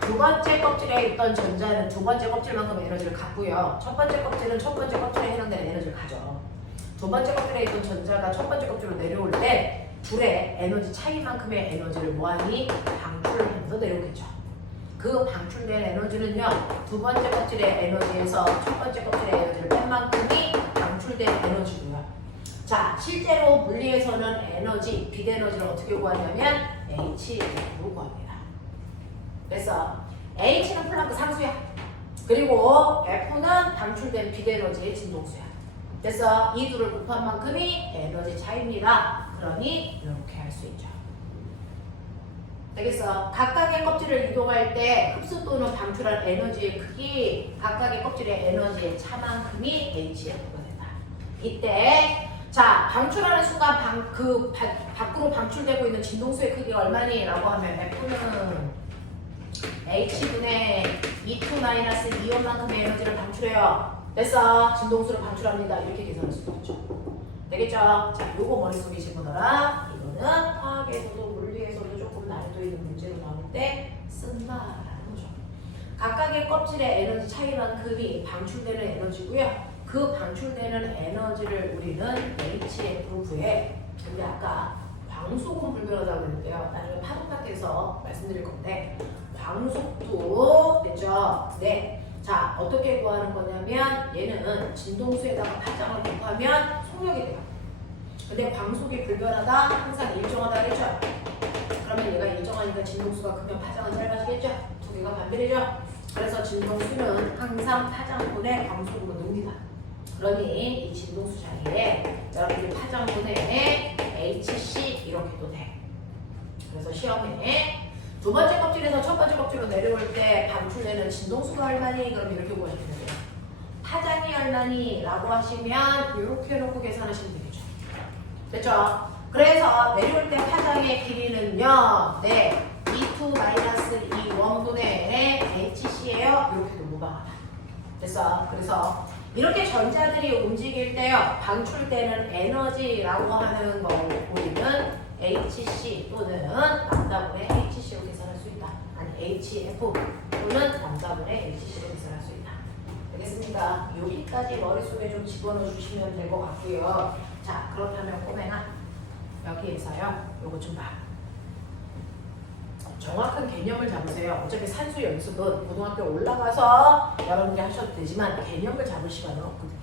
두 번째 껍질에 있던 전자는 두 번째 껍질만큼 에너지를 갖고요. 첫 번째 껍질은 첫 번째 껍질에 해당되는 에너지를 가져. 두 번째 껍질에 있던 전자가 첫 번째 껍질로 내려올 때 둘의 에너지 차이만큼의 에너지를 뭐하니? 방출을 하면서 내려오겠죠. 그 방출된 에너지는요. 두 번째 껍질의 에너지에서 첫 번째 kop질의 에너지를 뺀 만큼이 방출된 에너지고요. 자, 실제로 물리에서는 에너지, 빛 에너지를 어떻게 구하냐면 H로 구합니다. 그래서 H는 플랑크 상수야. 그리고 F는 방출된 빛 에너지의 진동수야. 그래서 이 둘을 곱한 만큼이 에너지 차이입니다. 그러니 이렇게 할 수 있죠. 되겠어? 각각의 껍질을 이동할 때 흡수 또는 방출한 에너지의 크기, 각각의 껍질의 에너지의 차만큼이 HF가 된다. 이때 자, 방출하는 순간 밖으로 방출되고 있는 진동수의 크기가 얼마니? 라고 하면 F는 H분의 E2-2원만큼의 에너지를 방출해요. 됐어? 진동수를 방출합니다. 이렇게 계산할 수도 있죠. 되겠죠? 자, 요거 머릿속에 집어넣어라. 이거는 화학에서도 물리에서도 조금 난이도 있는 문제로 나올 때 쓴다라는 거죠. 각각의 껍질의 에너지 차이만큼이 방출되는 에너지고요. 그 방출되는 에너지를 우리는 HF로 구해. 근데 아까 광속은 불변하다고 했는데요. 나중에 파동 파트에서 말씀드릴 건데 광속도 됐죠? 네. 자, 어떻게 구하는 거냐면 얘는 진동수에다가 파장을 곱하면 속력이 돼요. 근데 광속이 불변하다 항상 일정하다 그랬죠? 그러면 얘가 일정하니까 진동수가 크면 파장은 짧아지겠죠? 두 개가 반비례죠? 그래서 진동수는 항상 파장분의 광속으로 늡니다. 그러니 이 진동수 자리에 여러분들이 파장분의 HC 이렇게도 돼. 그래서 시험에 두 번째 껍질에서 첫 번째 껍질로 내려올 때 방출되는 진동수가 얼마니? 그럼 이렇게 구하시면 돼요. 파장이 얼마니? 라고 하시면 이렇게 해놓고 계산하시면 되겠죠. 됐죠? 그래서 내려올 때 파장의 길이는요. 네, E2-2원분의 HC예요. 이렇게도 무방하다. 됐어? 그래서 이렇게 전자들이 움직일 때요. 방출되는 에너지라고 하는 거 우리는 HC 또는 람다분의 HC로 계산할 수 있다. 아니 HF 또는 람다분의 HC로 계산할 수 있다. 되겠습니까? 여기까지 머릿속에 좀 집어넣어 주시면 될 것 같고요. 자, 그렇다면 꼬맹아 여기에서요. 요거 좀 봐. 정확한 개념을 잡으세요. 어차피 산수 연습은 고등학교 올라가서 여러분들이 하셔도 되지만 개념을 잡을 시간은 없거든요.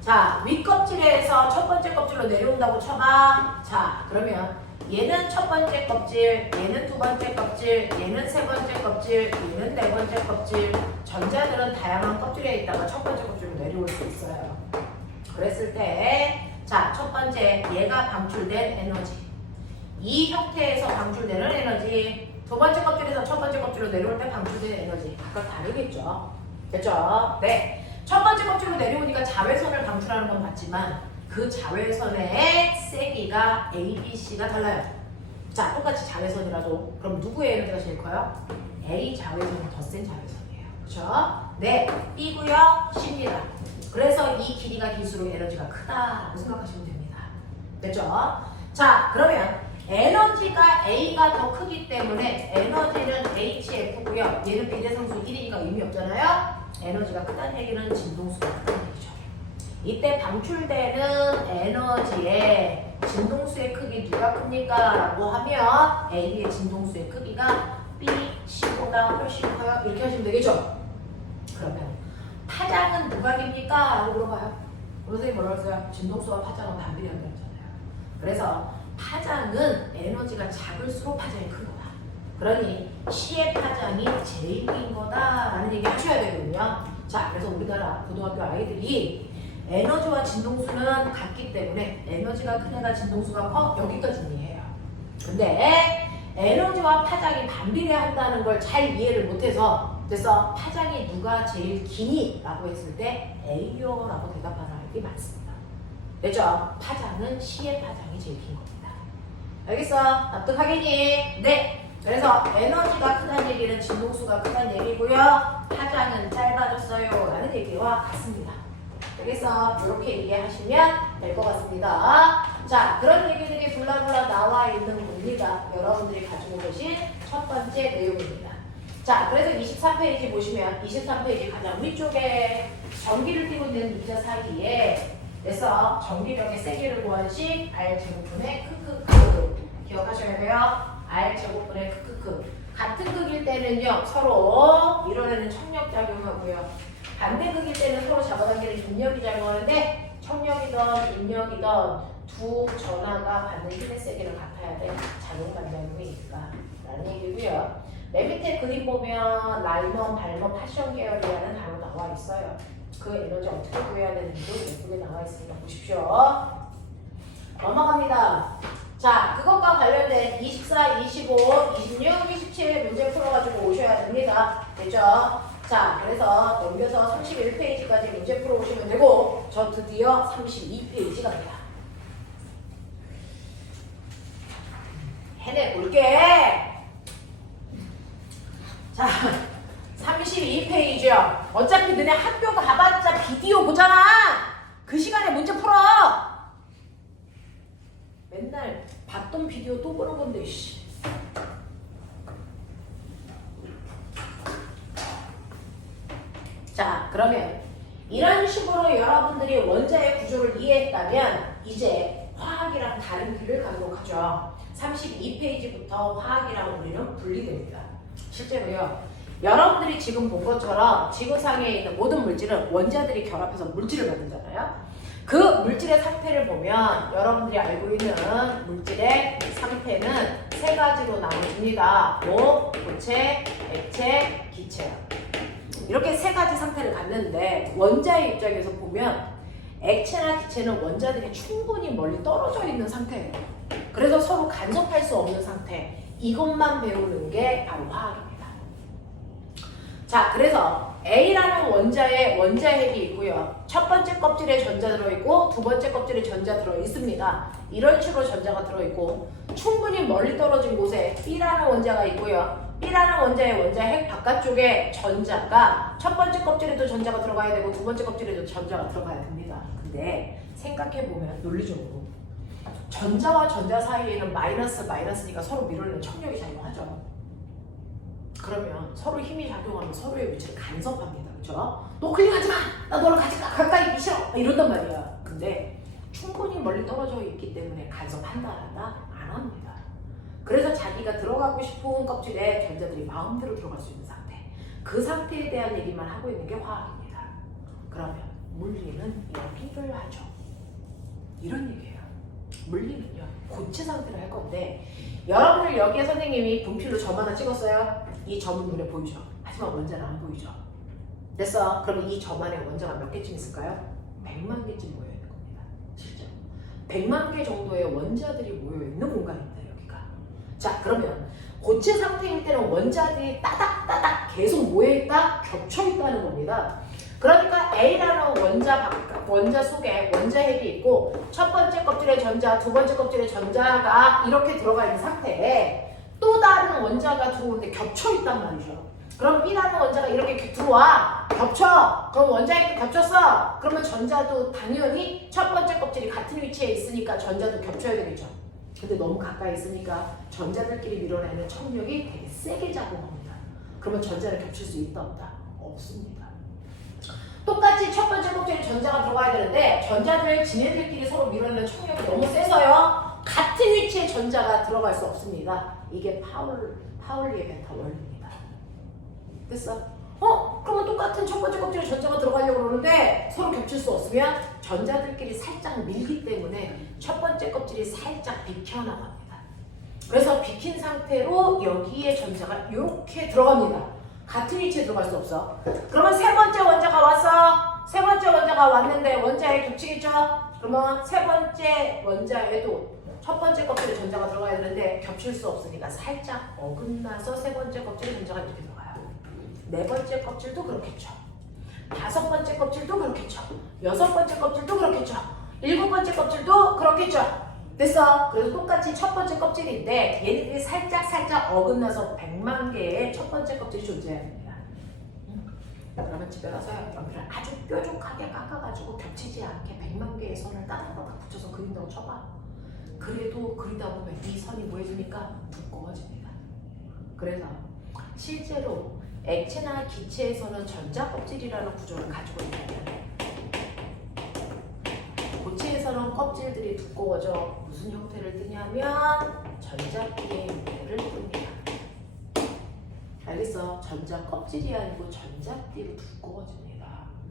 자, 윗껍질에서 첫 번째 껍질로 내려온다고 쳐봐. 자, 그러면 얘는 첫 번째 껍질, 얘는 두 번째 껍질, 얘는 세 번째 껍질, 얘는 네 번째 껍질. 전자들은 다양한 껍질에 있다가 첫 번째 껍질로 내려올 수 있어요. 그랬을 때, 자, 첫 번째 얘가 방출된 에너지. 이 형태에서 방출되는 에너지. 두 번째 껍질에서 첫 번째 껍질로 내려올 때 방출되는 에너지. 각각 다르겠죠. 됐죠? 네. 첫 번째 껍질로 내려오니까 자외선을 방출하는 건 맞지만 그 자외선의 세기가 A, B, C가 달라요. 자, 똑같이 자외선이라도 그럼 누구의 에너지가 제일 커요? A 자외선이 더 센 자외선이에요. 그렇죠? 네, B고요, C입니다. 그래서 이 길이가 길수록 에너지가 크다라고 생각하시면 됩니다. 됐죠? 자, 그러면 에너지가 A가 더 크기 때문에 에너지는 HF고요. 얘는 비대성수 1이니까 의미 없잖아요. 에너지가 크다는 얘기는 진동수가 크다는 얘기죠. 이때 방출되는 에너지의 진동수의 크기 누가 큽니까? 라고 하면 A의 진동수의 크기가 B, C보다 훨씬 커요. 이렇게 하시면 되겠죠? 그러면 파장은 누가 깁니까? 라고 물어봐요. 선생님 뭐라고 했어요? 진동수와 파장은 반비례한다고 했잖아요. 그래서 파장 파장은 에너지가 작을수록 파장이 큰 거다. 그러니 C의 파장이 제일 긴 거다라는 얘기 하셔야 되거든요. 자, 그래서 우리나라 고등학교 아이들이 에너지와 진동수는 같기 때문에 에너지가 큰 애가 진동수가 커 여기까지는 이해해요. 근데 에너지와 파장이 반비례한다는 걸 잘 이해를 못해서 그래서 파장이 누가 제일 기니? 라고 했을 때 A요 라고 대답하는 아이들이 많습니다. 됐죠? 파장은 C의 파장이 제일 긴 겁니다. 알겠어? 납득하겠니? 네! 그래서 에너지가 크다는 얘기는 진동수가 크다는 얘기고요. 파장은 짧아졌어요 라는 얘기와 같습니다. 알겠어? 이렇게 이해하시면 될 것 같습니다. 자, 그런 얘기들이 불라불라 나와 있는 겁니다. 여러분들이 가지고 계신 첫 번째 내용입니다. 자, 그래서 23페이지 보시면 23페이지 가장 위쪽에 전기를 띠고 있는 이자 사이에 그래서 전기력의 세기를 구한 식 R제곱분의 크크크 기억하셔야 돼요. R제곱분의 크크크 같은 극일 때는요 서로 밀어내는 청력작용하고요 반대 극일 때는 서로 잡아당기는 인력이 작용하는데 청력이든 인력이든 두 전하가 받는 힘의 세기를 같아야 돼 작용반작용이니까 라는 얘기고요. 맨 밑에 그림 보면 라이먼, 발먼, 파션 계열이라는 단어 나와 있어요. 그 에너지 어떻게 구해야 되는지도 예쁘게 나와 있으니까 보십시오. 넘어갑니다. 자, 그것과 관련된 24, 25, 26, 27 문제 풀어가지고 오셔야 됩니다. 됐죠? 자, 그래서 넘겨서 31페이지까지 문제 풀어오시면 되고 저 드디어 32페이지 갑니다. 해내볼게. 자, 32페이지요. 어차피 너네 학교 가봤자 비디오 보잖아. 그 시간에 문제 풀어. 맨날 봤던 비디오 또 보는 건데, 씨. 자, 그러면 이런 식으로 여러분들이 원자의 구조를 이해했다면 이제 화학이랑 다른 길을 가도록 하죠. 32페이지부터 화학이랑 우리는 분리됩니다. 실제로요. 여러분들이 지금 본 것처럼 지구상에 있는 모든 물질은 원자들이 결합해서 물질을 만들잖아요. 그 물질의 상태를 보면 여러분들이 알고 있는 물질의 상태는 세 가지로 나눠집니다. 뭐, 고체, 액체, 기체요. 이렇게 세 가지 상태를 갖는데 원자의 입장에서 보면 액체나 기체는 원자들이 충분히 멀리 떨어져 있는 상태예요. 그래서 서로 간섭할 수 없는 상태. 이것만 배우는 게 바로 화학입니다. 자, 그래서 A라는 원자에 원자핵이 있고요. 첫 번째 껍질에 전자 들어있고 두 번째 껍질에 전자 들어있습니다. 이런 식으로 전자가 들어있고 충분히 멀리 떨어진 곳에 B라는 원자가 있고요. B라는 원자의 원자핵 바깥쪽에 전자가 첫 번째 껍질에도 전자가 들어가야 되고 두 번째 껍질에도 전자가 들어가야 됩니다. 근데 생각해보면 논리적으로 전자와 전자 사이에는 마이너스니까 서로 밀어내는 청력이 작용하죠. 그러면 서로 힘이 작용하면 서로의 위치를 간섭합니다. 그렇죠? 너 클릭하지 마! 나 너를 가까이 있기 싫어! 이런단 말이야. 근데 충분히 멀리 떨어져 있기 때문에 간섭한다 안 합니다. 그래서 자기가 들어가고 싶은 껍질에 전자들이 마음대로 들어갈 수 있는 상태. 그 상태에 대한 얘기만 하고 있는 게 화학입니다. 그러면 물리는 여기를 하죠. 이런 얘기예요. 물리는요. 고체 상태를 할 건데 여러분들 여기에 선생님이 분필로 점 하나 찍었어요. 이 점은 눈에 보이죠. 하지만 원자는 안 보이죠. 됐어. 그러면 이 점 안에 원자가 몇 개쯤 있을까요? 100만 개쯤 모여 있는 겁니다. 실제로 100만 개 정도의 원자들이 모여 있는 공간입니다. 여기가. 자, 그러면 고체 상태일 때는 원자들이 따닥따닥 계속 모여 있다, 겹쳐 있다는 겁니다. 그러니까 A라는 원자 속에 원자핵이 있고 첫 번째 껍질에 전자, 두 번째 껍질에 전자가 이렇게 들어가 있는 상태에 또 다른 원자가 들어오는데 겹쳐 있단 말이죠. 그럼 B라는 원자가 이렇게 들어와, 겹쳐. 그럼 원자핵도 겹쳤어. 그러면 전자도 당연히 첫 번째 껍질이 같은 위치에 있으니까 전자도 겹쳐야 되겠죠. 근데 너무 가까이 있으니까 전자들끼리 밀어내는 청력이 되게 세게 작용합니다. 그러면 전자를 겹칠 수 있다 없다? 없습니다. 똑같이 첫 번째 껍질에 전자가 들어가야 되는데 전자들 지네들끼리 서로 밀어내는 청력이 너무 세서요. 같은 위치에 전자가 들어갈 수 없습니다. 이게 파울리의 벤터 원리입니다. 됐어? 그러면 똑같은 첫 번째 껍질에 전자가 들어가려고 그러는데 서로 겹칠 수 없으면 전자들끼리 살짝 밀기 때문에 첫 번째 껍질이 살짝 비켜나갑니다. 그래서 비킨 상태로 여기에 전자가 이렇게 들어갑니다. 같은 위치에 들어갈 수 없어. 그러면 세 번째 원자가 왔어. 세 번째 원자가 왔는데 원자에 겹치겠죠? 그러면 세 번째 원자에도 첫 번째 껍질에 전자가 들어가야 되는데 겹칠 수 없으니까 살짝 어긋나서 세 번째 껍질에 전자가 이렇게 들어가요. 네 번째 껍질도 그렇겠죠. 다섯 번째 껍질도 그렇겠죠. 여섯 번째 껍질도 그렇겠죠. 일곱 번째 껍질도 그렇겠죠. 됐어. 그래서 똑같이 첫 번째 껍질인데 얘네들이 살짝 어긋나서 100만 개의 첫 번째 껍질이 존재해야 됩니다. 그러면 집에 가서 여기를 아주 뾰족하게 깎아가지고 겹치지 않게 100만 개의 선을 따닥따닥 붙여서 그린다고 쳐봐. 그래도 그리다 보면 이 선이 뭐해지니까 두꺼워집니다. 그래서 실제로 액체나 기체에서는 전자껍질이라는 구조를 가지고 있다면 고체에서는 껍질들이 두꺼워져 무슨 형태를 띠냐면 전자띠의 형태를 띱니다. 알겠어? 전자 껍질이 아니고 전자띠로 두꺼워집니다.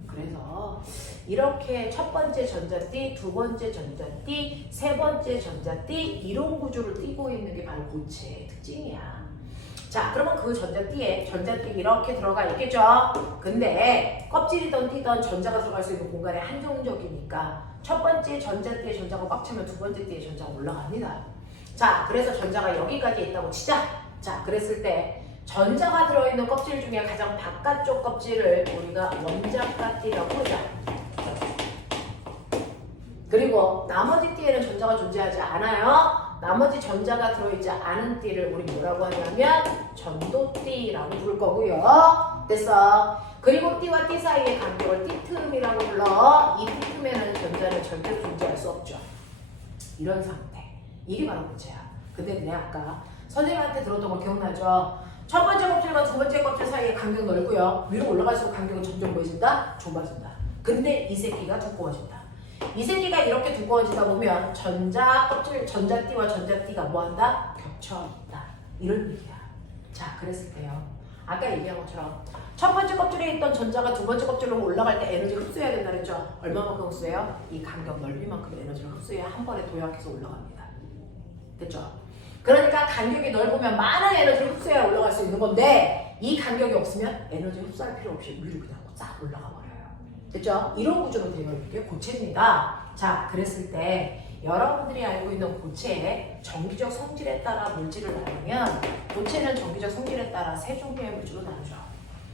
그래서 이렇게 첫 번째 전자띠, 두 번째 전자띠, 세 번째 전자띠 이런 구조를 띠고 있는 게 바로 고체의 특징이야. 자, 그러면 그 전자띠에 전자띠 이렇게 들어가 있겠죠? 근데 껍질이든 띠든 전자가 들어갈 수 있는 공간이 한정적이니까 첫 번째 전자띠에 전자가 꽉 차면 두 번째 띠에 전자가 올라갑니다. 자, 그래서 전자가 여기까지 있다고 치자. 자, 그랬을 때 전자가 들어있는 껍질 중에 가장 바깥쪽 껍질을 우리가 원자가띠라고 하자. 그리고 나머지 띠에는 전자가 존재하지 않아요. 나머지 전자가 들어있지 않은 띠를 우리 뭐라고 하냐면 전도띠라고 부를 거고요. 됐어. 그리고 띠와 띠 사이의 간격을 띠틈이라고 불러. 이 띠틈에는 전자는 절대로 존재할 수 없죠. 이런 상태. 이게 바로 고체야. 근데 내가 아까 선생님한테 들었던 거 기억나죠? 첫 번째 껍질과 두 번째 껍질 사이의 간격 넓고요. 위로 올라갈수록 간격은 점점 뭐해진다? 좁아진다. 근데 이 새끼가 두꺼워진다. 이 새끼가 이렇게 두꺼워지다 보면 전자띠와 전자띠가 뭐한다? 겹쳐있다. 이런 얘기야. 자, 그랬을 때요. 아까 얘기한 것처럼 첫 번째 껍질에 있던 전자가 두 번째 껍질로 올라갈 때 에너지를 흡수해야 된다 그랬죠? 얼마만큼 흡수해요? 이 간격 넓이만큼 에너지를 흡수해야 한 번에 도약해서 올라갑니다. 됐죠? 그러니까 간격이 넓으면 많은 에너지를 흡수해야 올라갈 수 있는 건데 이 간격이 없으면 에너지 흡수할 필요 없이 위로 그냥 싹 올라가 버려요. 됐죠? 이런 구조로 되어 있는 게 고체입니다. 자, 그랬을 때 여러분들이 알고 있는 고체의 정기적 성질에 따라 물질을 나누면 고체는 정기적 성질에 따라 세 종류의 물질로 나누죠.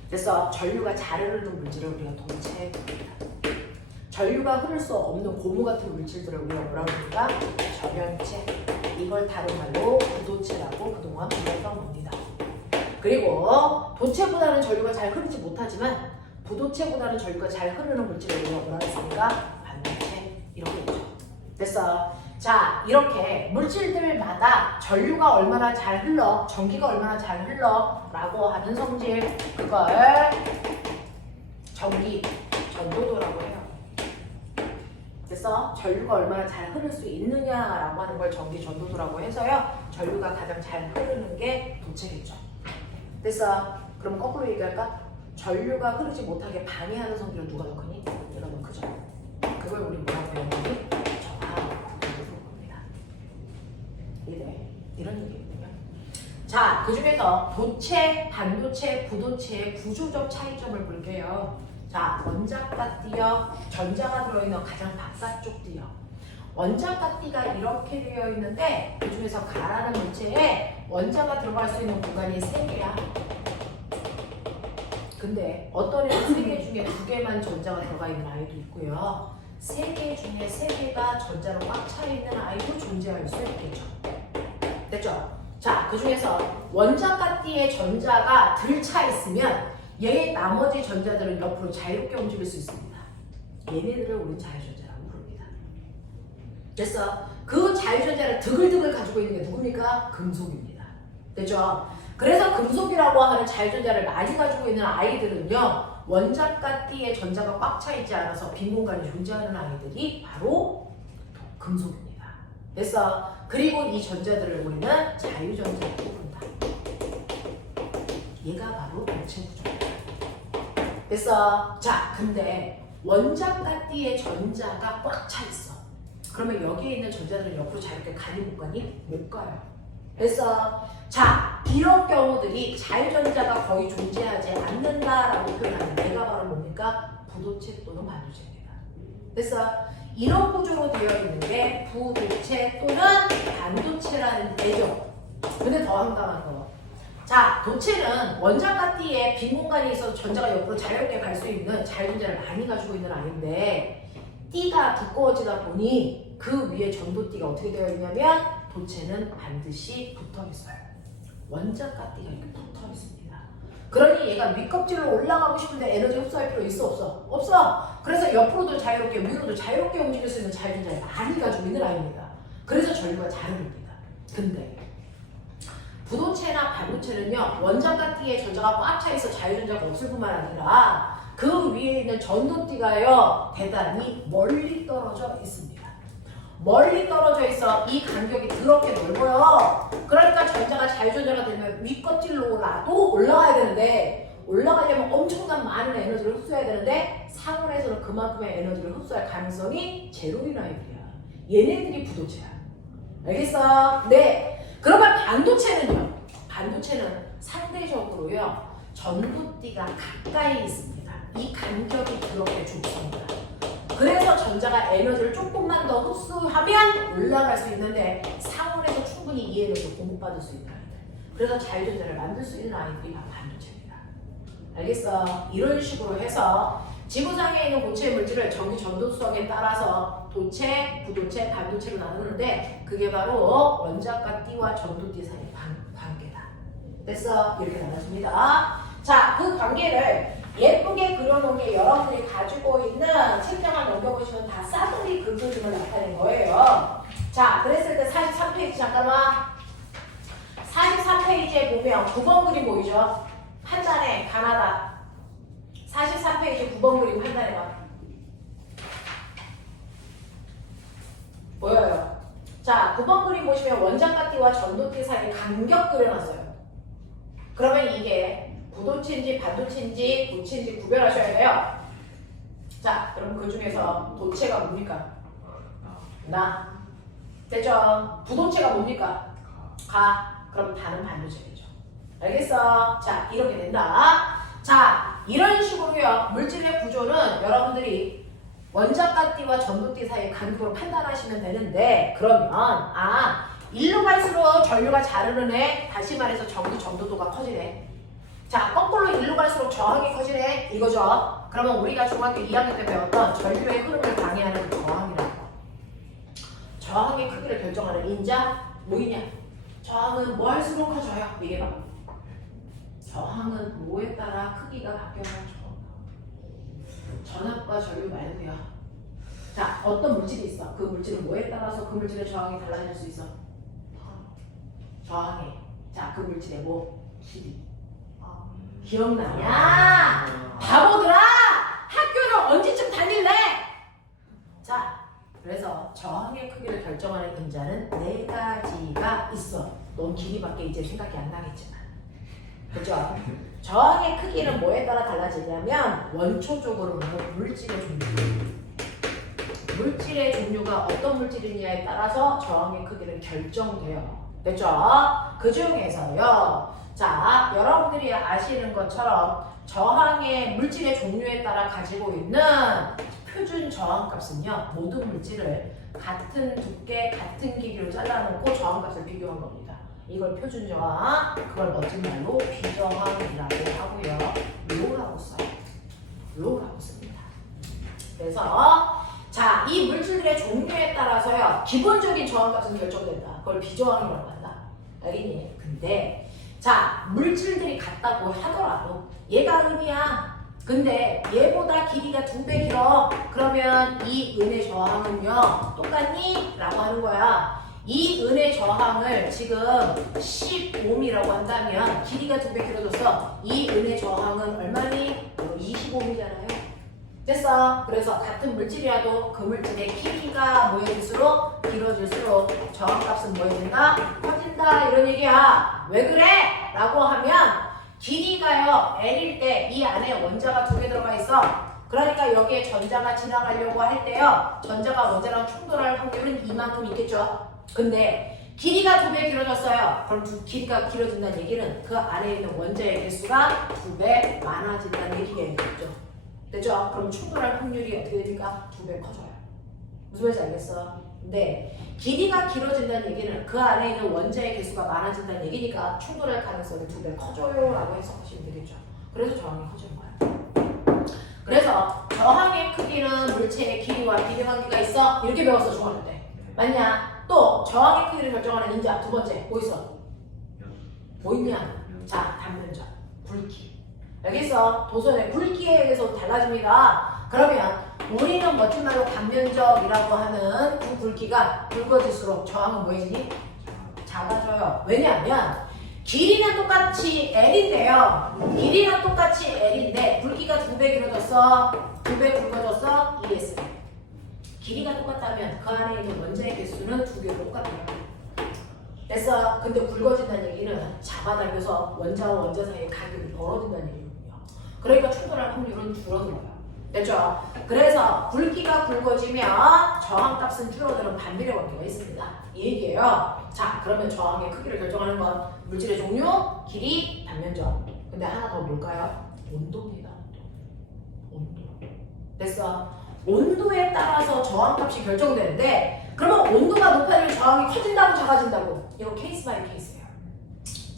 그래서 전류가 잘 흐르는 물질을 우리가 동체에 부릅니다. 전류가 흐를 수 없는 고무 같은 물질들을 우리가 뭐라고 합니까? 전연체. 이걸 다른 말로 부도체라고 그동안 불렀던 겁니다. 그리고 도체보다는 전류가 잘 흐르지 못하지만 부도체보다는 전류가 잘 흐르는 물질을 우리가 뭐라고 했습니까? 반도체. 이렇게 했죠. 됐어. 자, 이렇게 물질들마다 전류가 얼마나 잘 흘러, 전기가 얼마나 잘 흘러 라고 하는 성질, 그걸 전기, 전도도라고 해요. 그래서 전류가 얼마나 잘 흐를 수 있느냐라고 하는 걸 전기 전도도라고 해서요. 전류가 가장 잘 흐르는 게 도체겠죠. 됐어. 그럼 거꾸로 얘기할까? 전류가 흐르지 못하게 방해하는 성질은 누가 더 크니? 얘가 더 크죠. 그걸 우리 뭐라고 배웠니? 저하라고 부릅니다. 이래. 이런 얘기거든요. 자, 그 중에서 도체, 반도체, 부도체의 구조적 차이점을 볼게요. 자, 원자가 띠요. 전자가 들어있는 가장 바깥쪽 띠요. 원자가 띠가 이렇게 되어 있는데 그 중에서 가라는 물체에 원자가 들어갈 수 있는 공간이 3개야. 근데 어떤 애는 3개 중에 2개만 전자가 들어가 있는 아이도 있고요. 3개 중에 3개가 전자로 꽉 차 있는 아이도 존재할 수 있겠죠. 됐죠? 자, 그 중에서 원자가 띠의 전자가 들 차 있으면 얘의 나머지 전자들은 옆으로 자유롭게 움직일 수 있습니다. 얘네들을 우리는 자유전자라고 부릅니다. 됐어? 그 자유전자를 드글드글 가지고 있는 게 누굽니까? 금속입니다. 됐죠? 그래서 금속이라고 하는 자유전자를 많이 가지고 있는 아이들은요, 원자가 띠의 전자가 꽉 차 있지 않아서 빈 공간이 존재하는 아이들이 바로 금속입니다. 됐어? 그리고 이 전자들을 우리는 자유전자라고 부른다. 얘가 바로 도체 구조입니다. 됐어? 자, 근데 원자가 띠의 전자가 꽉 차 있어. 그러면 여기에 있는 전자들은 옆으로 자유롭게 가는 공간이 못 가요. 됐어? 자, 이런 경우들이 자유전자가 거의 존재하지 않는다라고 표현하는 얘가 바로 뭡니까? 부도체 또는 반도체입니다. 됐어? 이런 구조로 되어 있는 게 부도체 또는 반도체라는 얘죠. 근데 더 황당한 거. 자, 도체는 원자과 띠에 빈 공간이 있어서 전자가 옆으로 자유롭게 갈 수 있는 자유전자를 많이 가지고 있는 아이인데 띠가 두꺼워지다 보니 그 위에 전도띠가 어떻게 되어 있냐면 도체는 반드시 붙어 있어요. 원자과 띠가 이렇게 붙어 있습니다. 그러니 얘가 윗껍질로 올라가고 싶은데 에너지 흡수할 필요 있어 없어? 없어! 그래서 옆으로도 자유롭게 위로도 자유롭게 움직일 수 있는 자유전자를 많이 가지고 있는 아이입니다. 그래서 전류가 잘 흐릅니다. 근데 부도체나 반도체는요, 원자과 띠에 전자가 꽉 차 있어 자유전자가 없을 뿐만 아니라 그 위에 있는 전도띠가요, 대단히 멀리 떨어져 있습니다. 멀리 떨어져 있어. 이 간격이 더럽게 넓어요. 그러니까 전자가 자유전자가 되면 윗껍질로라도 올라가야 되는데 올라가려면 엄청난 많은 에너지를 흡수해야 되는데 상온에서는 그만큼의 에너지를 흡수할 가능성이 제로인 아이들이야. 얘네들이 부도체야. 알겠어? 네. 그러면 반도체는요? 반도체는 상대적으로요, 전도띠가 가까이 있습니다. 이 간격이 그렇게 좁습니다. 그래서 전자가 에너지를 조금만 더 흡수하면 올라갈 수 있는데 상온에서 충분히 이 에너지를 공급받을 수 있는 아이들. 그래서 자유전자를 만들 수 있는 아이들이 바로 반도체입니다. 알겠어? 이런 식으로 해서 지구상에 있는 고체 물질을 전기 전도성에 따라서 도체, 부도체, 반도체로 나누는데 그게 바로 원자과 띠와 전도띠 사이의 관계다. 됐어? 이렇게 나눠집니다. 자, 그 관계를 예쁘게 그려놓은 게 여러분들이 가지고 있는 책장을 넘겨보시면 다 싸그리 그 그림을 나타낸 거예요. 자, 그랬을 때 43페이지 잠깐만. 44페이지에 보면 9번 그림 보이죠? 판단해, 가나다. 43페이지 9번 그림 판단해봐. 보여요? 자, 9번 그림 보시면 원자과 띠와 전도띠 사이에 간격 그려놨어요. 그러면 이게 부도체인지 반도체인지 도체인지 구별하셔야 돼요. 자, 그럼 그 중에서 도체가 뭡니까? 나. 됐죠? 부도체가 뭡니까? 가. 그럼 다는 반도체겠죠. 알겠어? 자, 이렇게 된다. 자, 이런 식으로요. 물질의 구조는 여러분들이 원자과 띠와 전도띠 사이의 간격으로 판단하시면 되는데 그러면 일로 갈수록 전류가 잘 흐르네. 다시 말해서 전기 전도도가 커지네. 자, 거꾸로 일로 갈수록 저항이 커지네. 이거죠. 그러면 우리가 중학교 2학년 때 배웠던 전류의 흐름을 방해하는 저항이라고. 저항의 크기를 결정하는 인자 뭐이냐? 저항은 뭐 할수록 커져요? 얘기해봐. 저항은 뭐에 따라 크기가 바뀌어가죠. 전압과 전류 말고요. 자, 어떤 물질이 있어? 그 물질은 뭐에 따라서 그 물질의 저항이 달라질 수 있어? 저항에. 자, 그 물질의 뭐? 길이. 기억나냐? 바보들아! 학교를 언제쯤 다닐래? 자, 그래서 저항의 크기를 결정하는 인자는 4가지가 있어. 넌 길이밖에 이제 생각이 안 나겠지만. 그죠? 저항의 크기는 뭐에 따라 달라지냐면 원초적으로는 물질의 종류. 물질의 종류가 어떤 물질이냐에 따라서 저항의 크기는 결정돼요. 됐죠? 그 중에서요. 자, 여러분들이 아시는 것처럼 저항의 물질의 종류에 따라 가지고 있는 표준 저항값은요. 모든 물질을 같은 두께, 같은 길이로 잘라놓고 저항값을 비교한 겁니다. 이걸 표준 저항, 그걸 멋진 말로 비저항이라고 하고요. 로라고 써요. 로라고 씁니다. 그래서 자, 이 물질들의 종류에 따라서요. 기본적인 저항값은 결정된다. 그걸 비저항이라고 한다. 알겠니? 근데 자, 물질들이 같다고 하더라도 얘가 은이야. 근데 얘보다 길이가 2배 길어. 그러면 이 은의 저항은요. 똑같니? 라고 하는 거야. 이 은의 저항을 지금 10옴이라고 한다면 길이가 2배 길어져서 이 은의 저항은 얼마니? 25옴이잖아요. 됐어. 그래서 같은 물질이라도 그 물질의 길이가 뭐해질수록 길어질수록 저항값은 뭐해진다? 커진다. 이런 얘기야. 왜 그래? 라고 하면 길이가요. L일 때 이 안에 원자가 2개 들어가 있어. 그러니까 여기에 전자가 지나가려고 할 때요. 전자가 원자랑 충돌할 확률은 이만큼 있겠죠. 근데 길이가 2배 길어졌어요. 그럼 길이가 길어진다는 얘기는 그 안에 있는 원자의 개수가 2배 많아진다는 얘기겠죠. 됐죠? 그럼 충돌할 확률이 어떻게 되니까 2배 커져요. 무슨 말인지 알겠어? 근데 길이가 길어진다는 얘기는 그 안에 있는 원자의 개수가 많아진다는 얘기니까 충돌할 가능성이 2배 커져요 라고 해석하시면 되겠죠. 그래서 저항이 커지는 거예요. 그래서 저항의 크기는 물체의 길이와 비례관계가 있어. 이렇게 배웠어 중학교 때. 맞냐? 또 저항의 크기를 결정하는 인자 두 번째 뭐 있어? 뭐 있냐? 자, 단면적, 굵기. 여기서 도선의 굵기에 의해서 달라집니다. 그러면 우리는 멋진 말로 단면적이라고 하는 그 굵기가 굵어질수록 저항은 뭐이니? 작아져요. 왜냐하면 길이는 똑같이 L인데요. 길이는 똑같이 L인데 굵기가 2배 길어졌어. 2배 굵어졌어. ES. 길이가 똑같다면 그 안에 있는 원자의 개수는 2개로 똑같아요. 됐어. 근데 굵어진다는 얘기는 잡아당겨서 원자와 원자 사이의 간격이 벌어진다는 얘기거든요. 그러니까 충돌할 확률은 줄어들어요. 됐죠? 그래서 굵기가 굵어지면 저항값은 줄어드는 반비례 관계가 있습니다. 이 얘기예요. 자, 그러면 저항의 크기를 결정하는 건 물질의 종류, 길이, 단면적. 근데 하나 더 뭘까요? 온도입니다. 온도. 됐어? 온도에 따라서 저항값이 결정되는데 그러면 온도가 높아지면 저항이 커진다고 작아진다고? 이거 케이스 바이 케이스예요.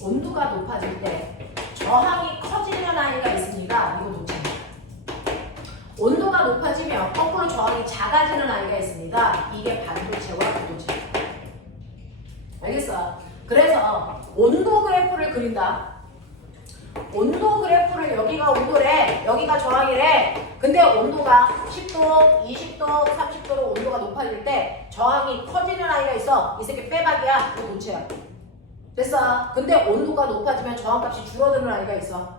온도가 높아질 때 저항이 커지는 아이가 있으니까 이거 놓칩니다. 온도가 높아지면 거꾸로 저항이 작아지는 아이가 있습니다. 이게 반도체와 부도체. 알겠어? 그래서 온도 그래프를 그린다. 온도 그래프를 여기가 온도래, 여기가 저항이래. 근데 온도가 10도, 20도, 30도로 온도가 높아질 때 저항이 커지는 아이가 있어. 이 새끼 빼박이야. 이거 도체야. 됐어? 근데 온도가 높아지면 저항값이 줄어드는 아이가 있어.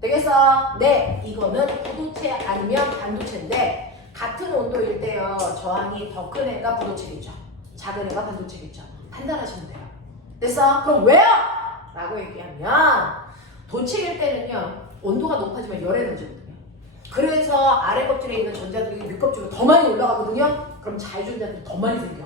되겠어? 네, 이거는 부도체 아니면 반도체인데 같은 온도일 때요. 저항이 더 큰 애가 부도체겠죠. 작은 애가 반도체겠죠. 판단하시면 돼요. 됐어? 그럼 왜요? 라고 얘기하면 도체일 때는요. 온도가 높아지면 열 에너지거든요. 그래서 아래 껍질에 있는 전자들이 윗 껍질로 더 많이 올라가거든요. 그럼 자유전자들이 더 많이 생겨.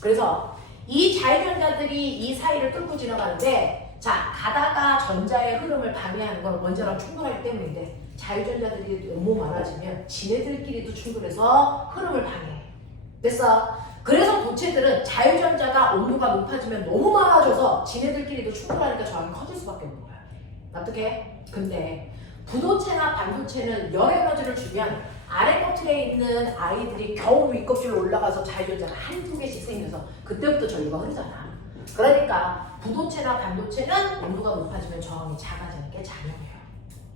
그래서 이 자유전자들이 이 사이를 뚫고 지나가는데 자, 가다가 전자의 흐름을 방해하는 건 원자랑 충돌하기 때문인데 자유전자들이 너무 많아지면 지네들끼리도 충돌해서 흐름을 방해해. 됐어? 그래서 도체들은 자유전자가 온도가 높아지면 너무 많아져서 지네들끼리도 충돌하니까 저항이 커질 수밖에 없는 거야. 어떻게? 근데 부도체나 반도체는 열 에너지를 주면 아래 껍질에 있는 아이들이 겨우 윗껍질로 올라가서 자유전자가 한두 개씩 생겨서 그때부터 전류가 흐르잖아. 그러니까 부도체나 반도체는 온도가 높아지면 저항이 작아지는 게 당연해요.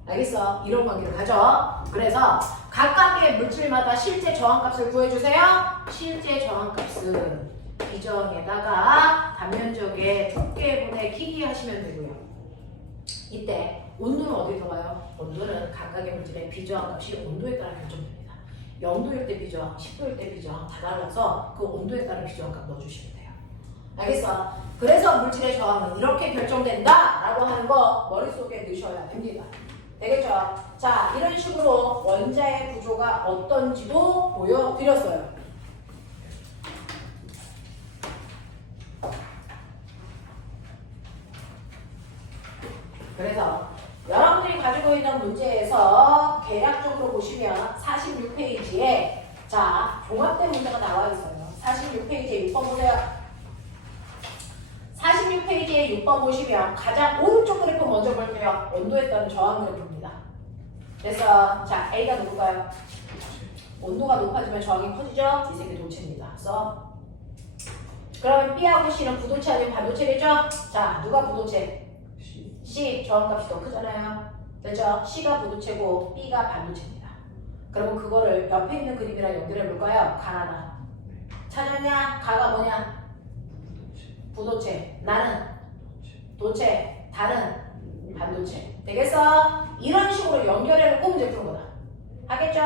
알겠어? 이런 관계를 가져. 그래서 각각의 물질마다 실제 저항값을 구해주세요. 실제 저항값은 비정에다가 단면적의 두께분의 길이 하시면 되고요. 이때 온도는 어디 들어가요? 온도는 각각의 물질의 비저항값이 온도에 따라 결정됩니다. 0도일 때 비저항, 10도일 때 비저항 다 달라서 그 온도에 따른 비저항값 넣어주시면 돼요. 알겠어? 그래서 물질의 저항은 이렇게 결정된다 라고 하는 거 머릿속에 넣으셔야 됩니다. 되겠죠? 자, 이런 식으로 원자의 구조가 어떤지도 보여드렸어요. 그래서 여러분들이 가지고 있는 문제에서 대략적으로 보시면 46페이지에 자, 종합된 문제가 나와 있어요. 46페이지에 6번 보세요. 46페이지에 6번 보시면 가장 오른쪽 그래프 먼저 볼게요. 온도에 따른 저항 그래프입니다. 그래서 자, A가 누굴까요? 온도가 높아지면 저항이 커지죠? 이 새끼 도체입니다. 그래서 그러면 B하고 C는 부도체 아니면 반도체겠죠? 자, 누가 부도체? C 저항값이 더 크잖아요. 됐죠? C가 부도체고 B가 반도체입니다. 그러면 그거를 옆에 있는 그림이랑 연결해 볼까요? 가나다. 찾았냐? 가가 뭐냐? 부도체. 나는 도체. 다른 반도체. 되겠어? 이런 식으로 연결해 놓고 문제 푸는 거다. 하겠죠?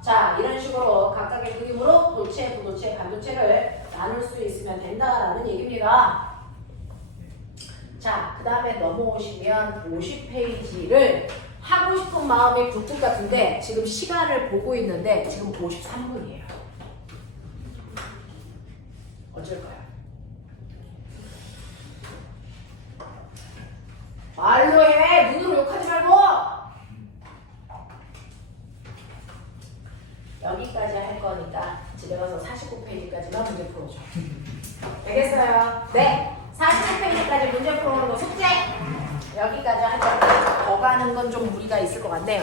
자, 이런 식으로 각각의 그림으로 도체, 부도체, 반도체를 나눌 수 있으면 된다라는 얘기입니다. 자, 그 다음에 넘어오시면 50페이지를 하고 싶은 마음이 굴뚝 같은데 지금 시간을 보고 있는데 지금 53분이에요. 어쩔까요? 말로 해. 눈으로 욕하지 말고. 여기까지 할 거니까 집에 가서 49페이지까지만 문제 풀어줘. 되겠어요? 네. 49페이지까지 문제 풀어오는 거 숙제. 여기까지 할 건데 더 가는 건 좀 무리가 있을 것 같네요.